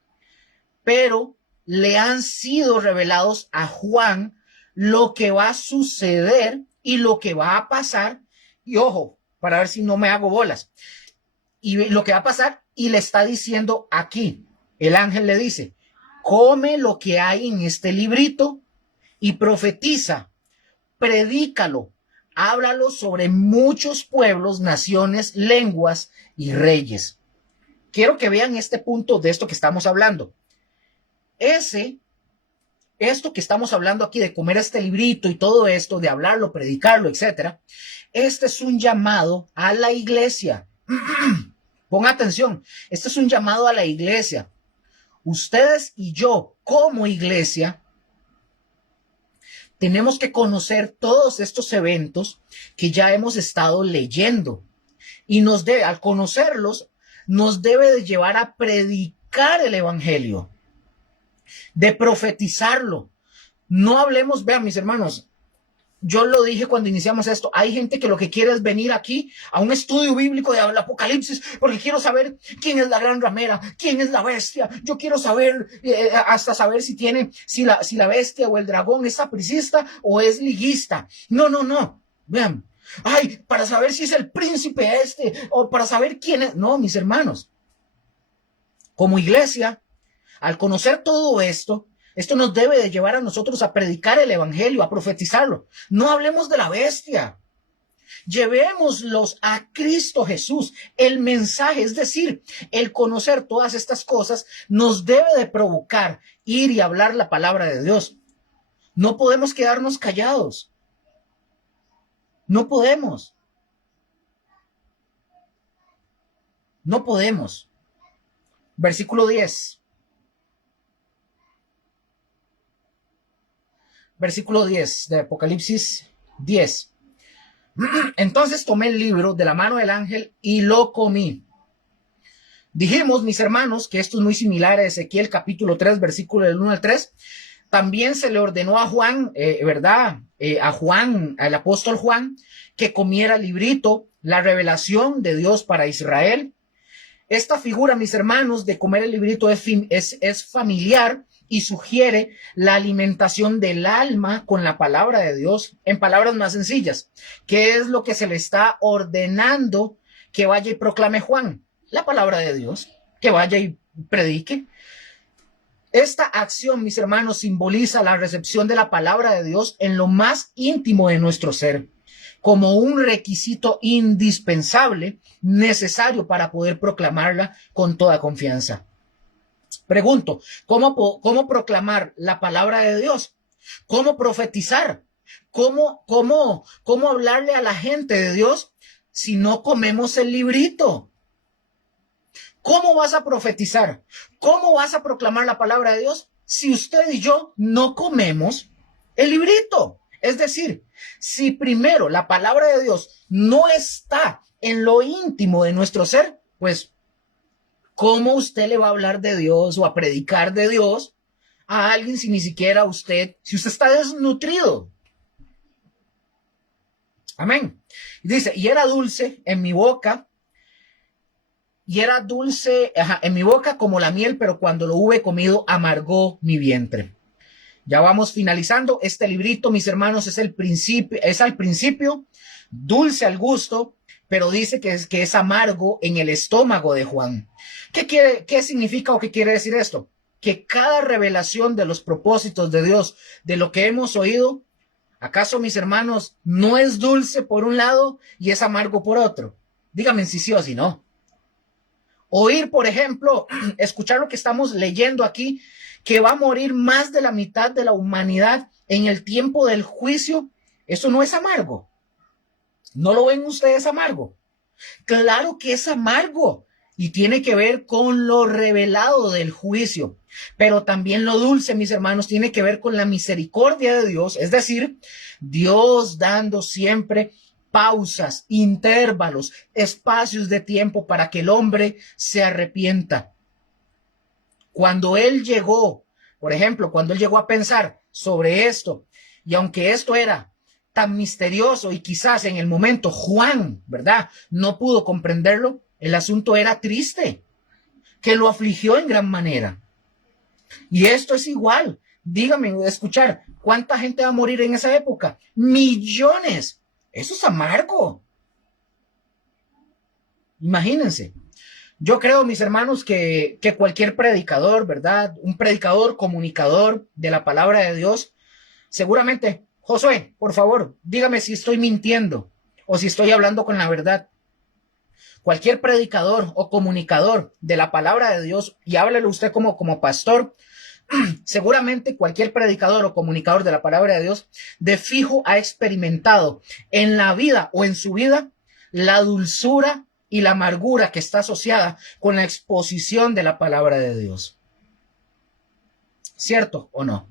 Pero le han sido revelados a Juan lo que va a suceder y lo que va a pasar. Y ojo, para ver si no me hago bolas. Y lo que va a pasar, y le está diciendo aquí, el ángel le dice, come lo que hay en este librito y profetiza, predícalo, háblalo sobre muchos pueblos, naciones, lenguas y reyes. Quiero que vean este punto de esto que estamos hablando. Esto que estamos hablando aquí de comer este librito y todo esto, de hablarlo, predicarlo, etcétera, este es un llamado a la iglesia. Ponga atención, este es un llamado a la iglesia. Ustedes y yo, como iglesia, tenemos que conocer todos estos eventos que ya hemos estado leyendo. Y al conocerlos, nos debe de llevar a predicar el evangelio, de profetizarlo. No hablemos, vean mis hermanos, yo lo dije cuando iniciamos esto, hay gente que lo que quiere es venir aquí a un estudio bíblico de Apocalipsis, porque quiero saber quién es la gran ramera, quién es la bestia, yo quiero saber, hasta saber si la bestia o el dragón es sapricista o es liguista. No, vean, ay, para saber si es el príncipe o para saber quién es. No, mis hermanos, como iglesia, al conocer todo esto, Esto nos debe de llevar a nosotros a predicar el evangelio, a profetizarlo. No hablemos de la bestia. Llevémoslos a Cristo Jesús. El mensaje, es decir, el conocer todas estas cosas, nos debe de provocar ir y hablar la palabra de Dios. No podemos quedarnos callados. No podemos. No podemos. Versículo 10. Versículo 10 de Apocalipsis 10. Entonces tomé el libro de la mano del ángel y lo comí. Dijimos, mis hermanos, que esto es muy similar a Ezequiel capítulo 3, versículo del 1 al 3. También se le ordenó a Juan, ¿verdad? A Juan, al apóstol Juan, que comiera el librito, la revelación de Dios para Israel. Esta figura, mis hermanos, de comer el librito es familiar y sugiere la alimentación del alma con la palabra de Dios en palabras más sencillas. ¿Qué es lo que se le está ordenando que vaya y proclame Juan? La palabra de Dios, que vaya y predique. Esta acción, mis hermanos, simboliza la recepción de la palabra de Dios en lo más íntimo de nuestro ser, como un requisito indispensable, necesario para poder proclamarla con toda confianza. Pregunto, ¿cómo proclamar la palabra de Dios? ¿Cómo profetizar? ¿Cómo hablarle a la gente de Dios si no comemos el librito? ¿Cómo vas a profetizar? ¿Cómo vas a proclamar la palabra de Dios si usted y yo no comemos el librito? Es decir, si primero la palabra de Dios no está en lo íntimo de nuestro ser, pues ¿cómo usted le va a hablar de Dios o a predicar de Dios a alguien si si usted está desnutrido? Amén. Y dice, y era dulce en mi boca, en mi boca como la miel, pero cuando lo hube comido amargó mi vientre. Ya vamos finalizando. Este librito, mis hermanos, es al principio dulce al gusto, pero dice que es amargo en el estómago de Juan. ¿Qué significa o qué quiere decir esto? Que cada revelación de los propósitos de Dios, de lo que hemos oído, ¿acaso, mis hermanos, no es dulce por un lado y es amargo por otro? Díganme si sí o si no. Oír, por ejemplo, escuchar lo que estamos leyendo aquí, que va a morir más de la mitad de la humanidad en el tiempo del juicio, ¿eso no es amargo? ¿No lo ven ustedes amargo? Claro que es amargo y tiene que ver con lo revelado del juicio, pero también lo dulce, mis hermanos, tiene que ver con la misericordia de Dios, es decir, Dios dando siempre pausas, intervalos, espacios de tiempo para que el hombre se arrepienta. Cuando él llegó, por ejemplo, cuando él llegó a pensar sobre esto, y aunque esto era tan misterioso y quizás en el momento Juan, ¿verdad?, no pudo comprenderlo, el asunto era triste, que lo afligió en gran manera. Y esto es igual. Dígame, escuchar, ¿cuánta gente va a morir en esa época? Millones. Eso es amargo. Imagínense. Yo creo, mis hermanos, que cualquier predicador, ¿verdad? Un predicador, comunicador de la palabra de Dios, seguramente, Josué, por favor, dígame si estoy mintiendo o si estoy hablando con la verdad. Cualquier predicador o comunicador de la palabra de Dios, y háblele usted como pastor, seguramente cualquier predicador o comunicador de la palabra de Dios de fijo ha experimentado en la vida o en su vida la dulzura y la amargura que está asociada con la exposición de la palabra de Dios. ¿Cierto o no?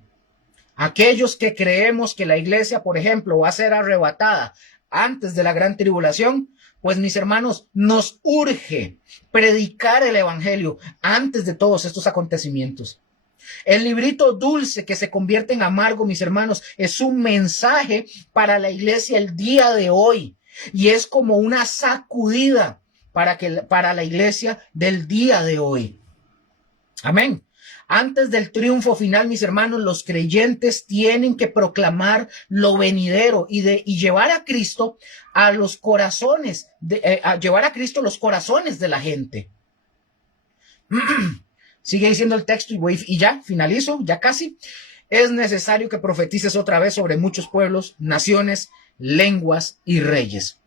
Aquellos que creemos que la iglesia, por ejemplo, va a ser arrebatada antes de la gran tribulación, pues mis hermanos, nos urge predicar el evangelio antes de todos estos acontecimientos. El librito dulce que se convierte en amargo, mis hermanos, es un mensaje para la iglesia el día de hoy y es como una sacudida para la iglesia del día de hoy. Amén. Antes del triunfo final, mis hermanos, los creyentes tienen que proclamar lo venidero y llevar a Cristo a los corazones, llevar a Cristo los corazones de la gente. Sigue diciendo el texto y ya finalizo, ya casi. Es necesario que profetices otra vez sobre muchos pueblos, naciones, lenguas y reyes.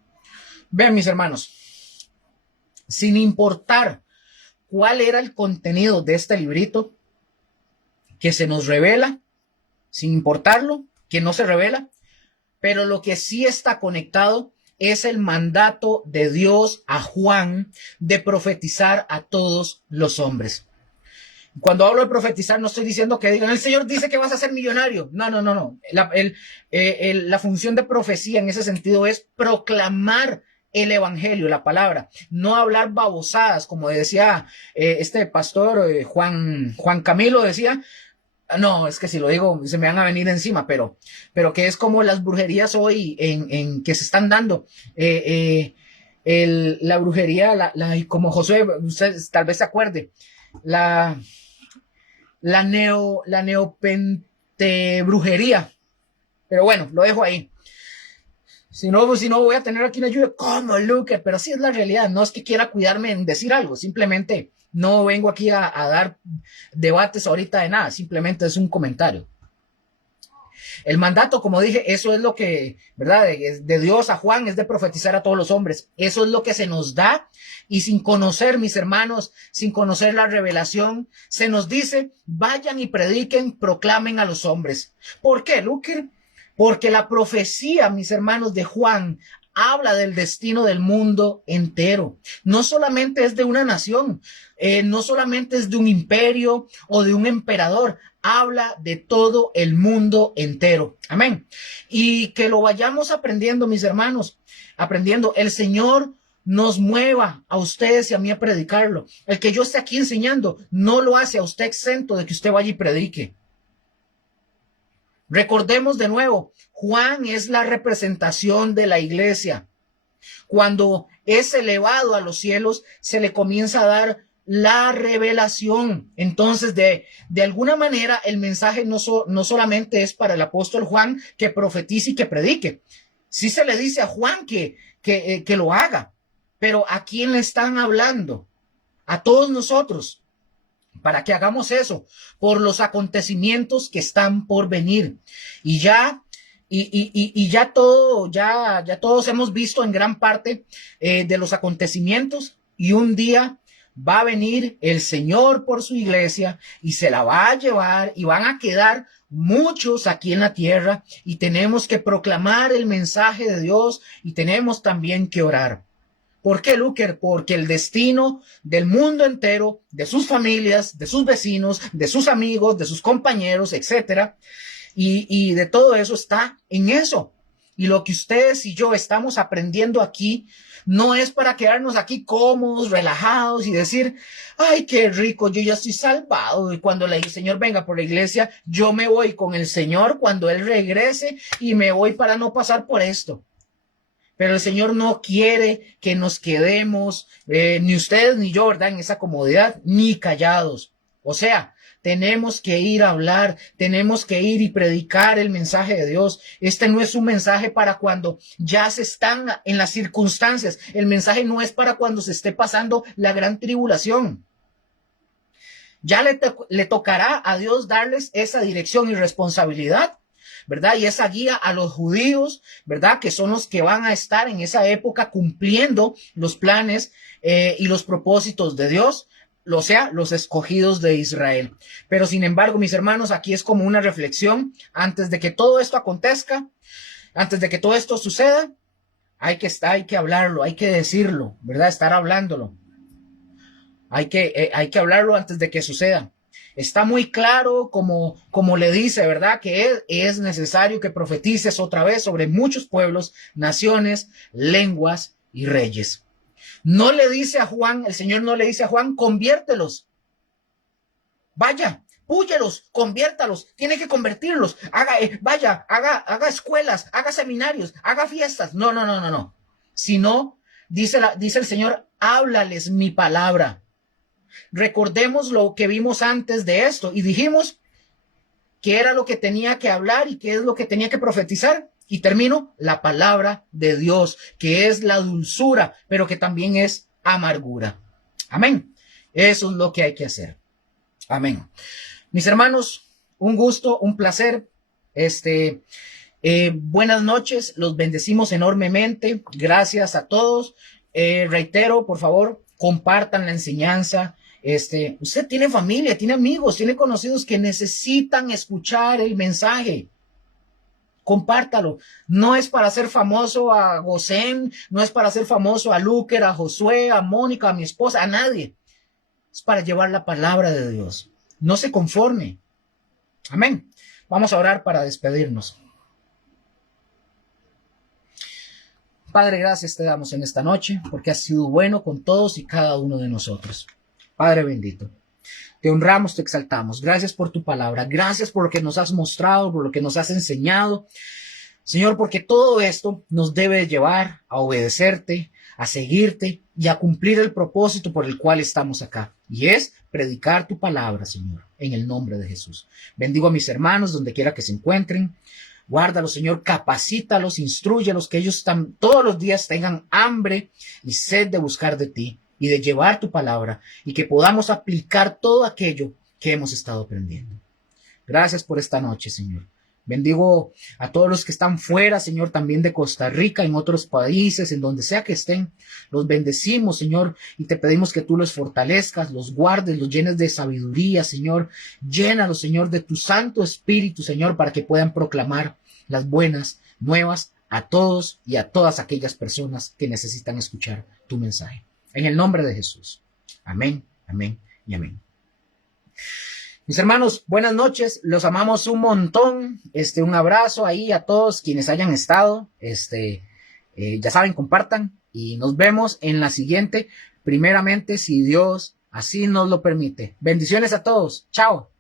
Vean, mis hermanos, sin importar cuál era el contenido de este librito que se nos revela, sin importarlo, que no se revela, pero lo que sí está conectado es el mandato de Dios a Juan de profetizar a todos los hombres. Cuando hablo de profetizar, no estoy diciendo que digan, el Señor dice que vas a ser millonario. No. La función de profecía en ese sentido es proclamar el evangelio, la palabra, no hablar babosadas, como decía este pastor Juan Camilo decía. No, es que si lo digo se me van a venir encima, pero que es como las brujerías hoy en que se están dando. La brujería, como Josué, usted tal vez se acuerde, la neopentebrujería. Pero bueno, lo dejo ahí. Si no voy a tener aquí una ayuda como Luke, pero sí es la realidad. No es que quiera cuidarme en decir algo, simplemente no vengo aquí a dar debates ahorita de nada, simplemente es un comentario. El mandato, como dije, eso es lo que, ¿verdad? De Dios a Juan es de profetizar a todos los hombres. Eso es lo que se nos da y sin conocer, mis hermanos, sin conocer la revelación, se nos dice, vayan y prediquen, proclamen a los hombres. ¿Por qué, Luke? Porque la profecía, mis hermanos, de Juan habla del destino del mundo entero. No solamente es de una nación, no solamente es de un imperio o de un emperador, habla de todo el mundo entero. Amén. Y que lo vayamos aprendiendo, mis hermanos, aprendiendo. El Señor nos mueva a ustedes y a mí a predicarlo. El que yo esté aquí enseñando no lo hace a usted exento de que usted vaya y predique. Recordemos de nuevo, Juan es la representación de la iglesia. Cuando es elevado a los cielos, se le comienza a dar la revelación. Entonces, de alguna manera, el mensaje no solamente es para el apóstol Juan que profetice y que predique. Sí se le dice a Juan que lo haga, pero ¿a quién le están hablando? A todos nosotros. Para que hagamos eso, por los acontecimientos que están por venir. Y ya todos hemos visto en gran parte de los acontecimientos, y un día va a venir el Señor por su iglesia y se la va a llevar y van a quedar muchos aquí en la tierra y tenemos que proclamar el mensaje de Dios y tenemos también que orar. ¿Por qué, Luker? Porque el destino del mundo entero, de sus familias, de sus vecinos, de sus amigos, de sus compañeros, etcétera, y de todo eso está en eso. Y lo que ustedes y yo estamos aprendiendo aquí no es para quedarnos aquí cómodos, relajados y decir, ay, qué rico, yo ya estoy salvado. Y cuando el Señor venga por la iglesia, yo me voy con el Señor cuando Él regrese y me voy para no pasar por esto. Pero el Señor no quiere que nos quedemos, ni ustedes ni yo, ¿verdad?, en esa comodidad, ni callados. O sea, tenemos que ir a hablar, tenemos que ir y predicar el mensaje de Dios. Este no es un mensaje para cuando ya se están en las circunstancias. El mensaje no es para cuando se esté pasando la gran tribulación. Ya le tocará a Dios darles esa dirección y responsabilidad, ¿verdad? Y esa guía a los judíos, ¿verdad? Que son los que van a estar en esa época cumpliendo los planes y los propósitos de Dios, o sea, los escogidos de Israel. Pero sin embargo, mis hermanos, aquí es como una reflexión. Antes de que todo esto acontezca, antes de que todo esto suceda, hay que hablarlo, hay que decirlo, ¿verdad? Estar hablándolo. Hay que hablarlo antes de que suceda. Está muy claro, como le dice, ¿verdad?, que es necesario que profetices otra vez sobre muchos pueblos, naciones, lenguas y reyes. No le dice a Juan, el Señor no le dice a Juan, conviértelos. Vaya, púyelos, conviértalos, tiene que convertirlos. Haga escuelas, haga seminarios, haga fiestas. No. Sino, dice el Señor, háblales mi palabra. Recordemos lo que vimos antes de esto y dijimos qué era lo que tenía que hablar y qué es lo que tenía que profetizar. Y termino, la palabra de Dios, que es la dulzura, pero que también es amargura. Amén. Eso es lo que hay que hacer. Amén. Mis hermanos, un gusto, un placer. Buenas noches, los bendecimos enormemente. Gracias a todos. Reitero, por favor, compartan la enseñanza. Usted tiene familia, tiene amigos, tiene conocidos que necesitan escuchar el mensaje. Compártalo. No es para hacer famoso a Gosén, no es para hacer famoso a Lúquer, a Josué, a Mónica, a mi esposa, a nadie. Es para llevar la palabra de Dios. No se conforme. Amén. Vamos a orar para despedirnos. Padre, gracias te damos en esta noche porque has sido bueno con todos y cada uno de nosotros. Padre bendito, te honramos, te exaltamos. Gracias por tu palabra. Gracias por lo que nos has mostrado, por lo que nos has enseñado. Señor, porque todo esto nos debe llevar a obedecerte, a seguirte y a cumplir el propósito por el cual estamos acá. Y es predicar tu palabra, Señor, en el nombre de Jesús. Bendigo a mis hermanos donde quiera que se encuentren. Guárdalos, Señor, capacítalos, instrúyelos, que ellos todos los días tengan hambre y sed de buscar de ti y de llevar tu palabra y que podamos aplicar todo aquello que hemos estado aprendiendo. Gracias por esta noche, Señor. Bendigo a todos los que están fuera, Señor, también de Costa Rica, en otros países, en donde sea que estén. Los bendecimos, Señor, y te pedimos que tú los fortalezcas, los guardes, los llenes de sabiduría, Señor. Llénalos, Señor, de tu Santo Espíritu, Señor, para que puedan proclamar las buenas nuevas a todos y a todas aquellas personas que necesitan escuchar tu mensaje. En el nombre de Jesús. Amén, amén y amén. Mis hermanos, buenas noches, los amamos un montón, un abrazo ahí a todos quienes hayan estado, ya saben, compartan y nos vemos en la siguiente, primeramente si Dios así nos lo permite. Bendiciones a todos, chao.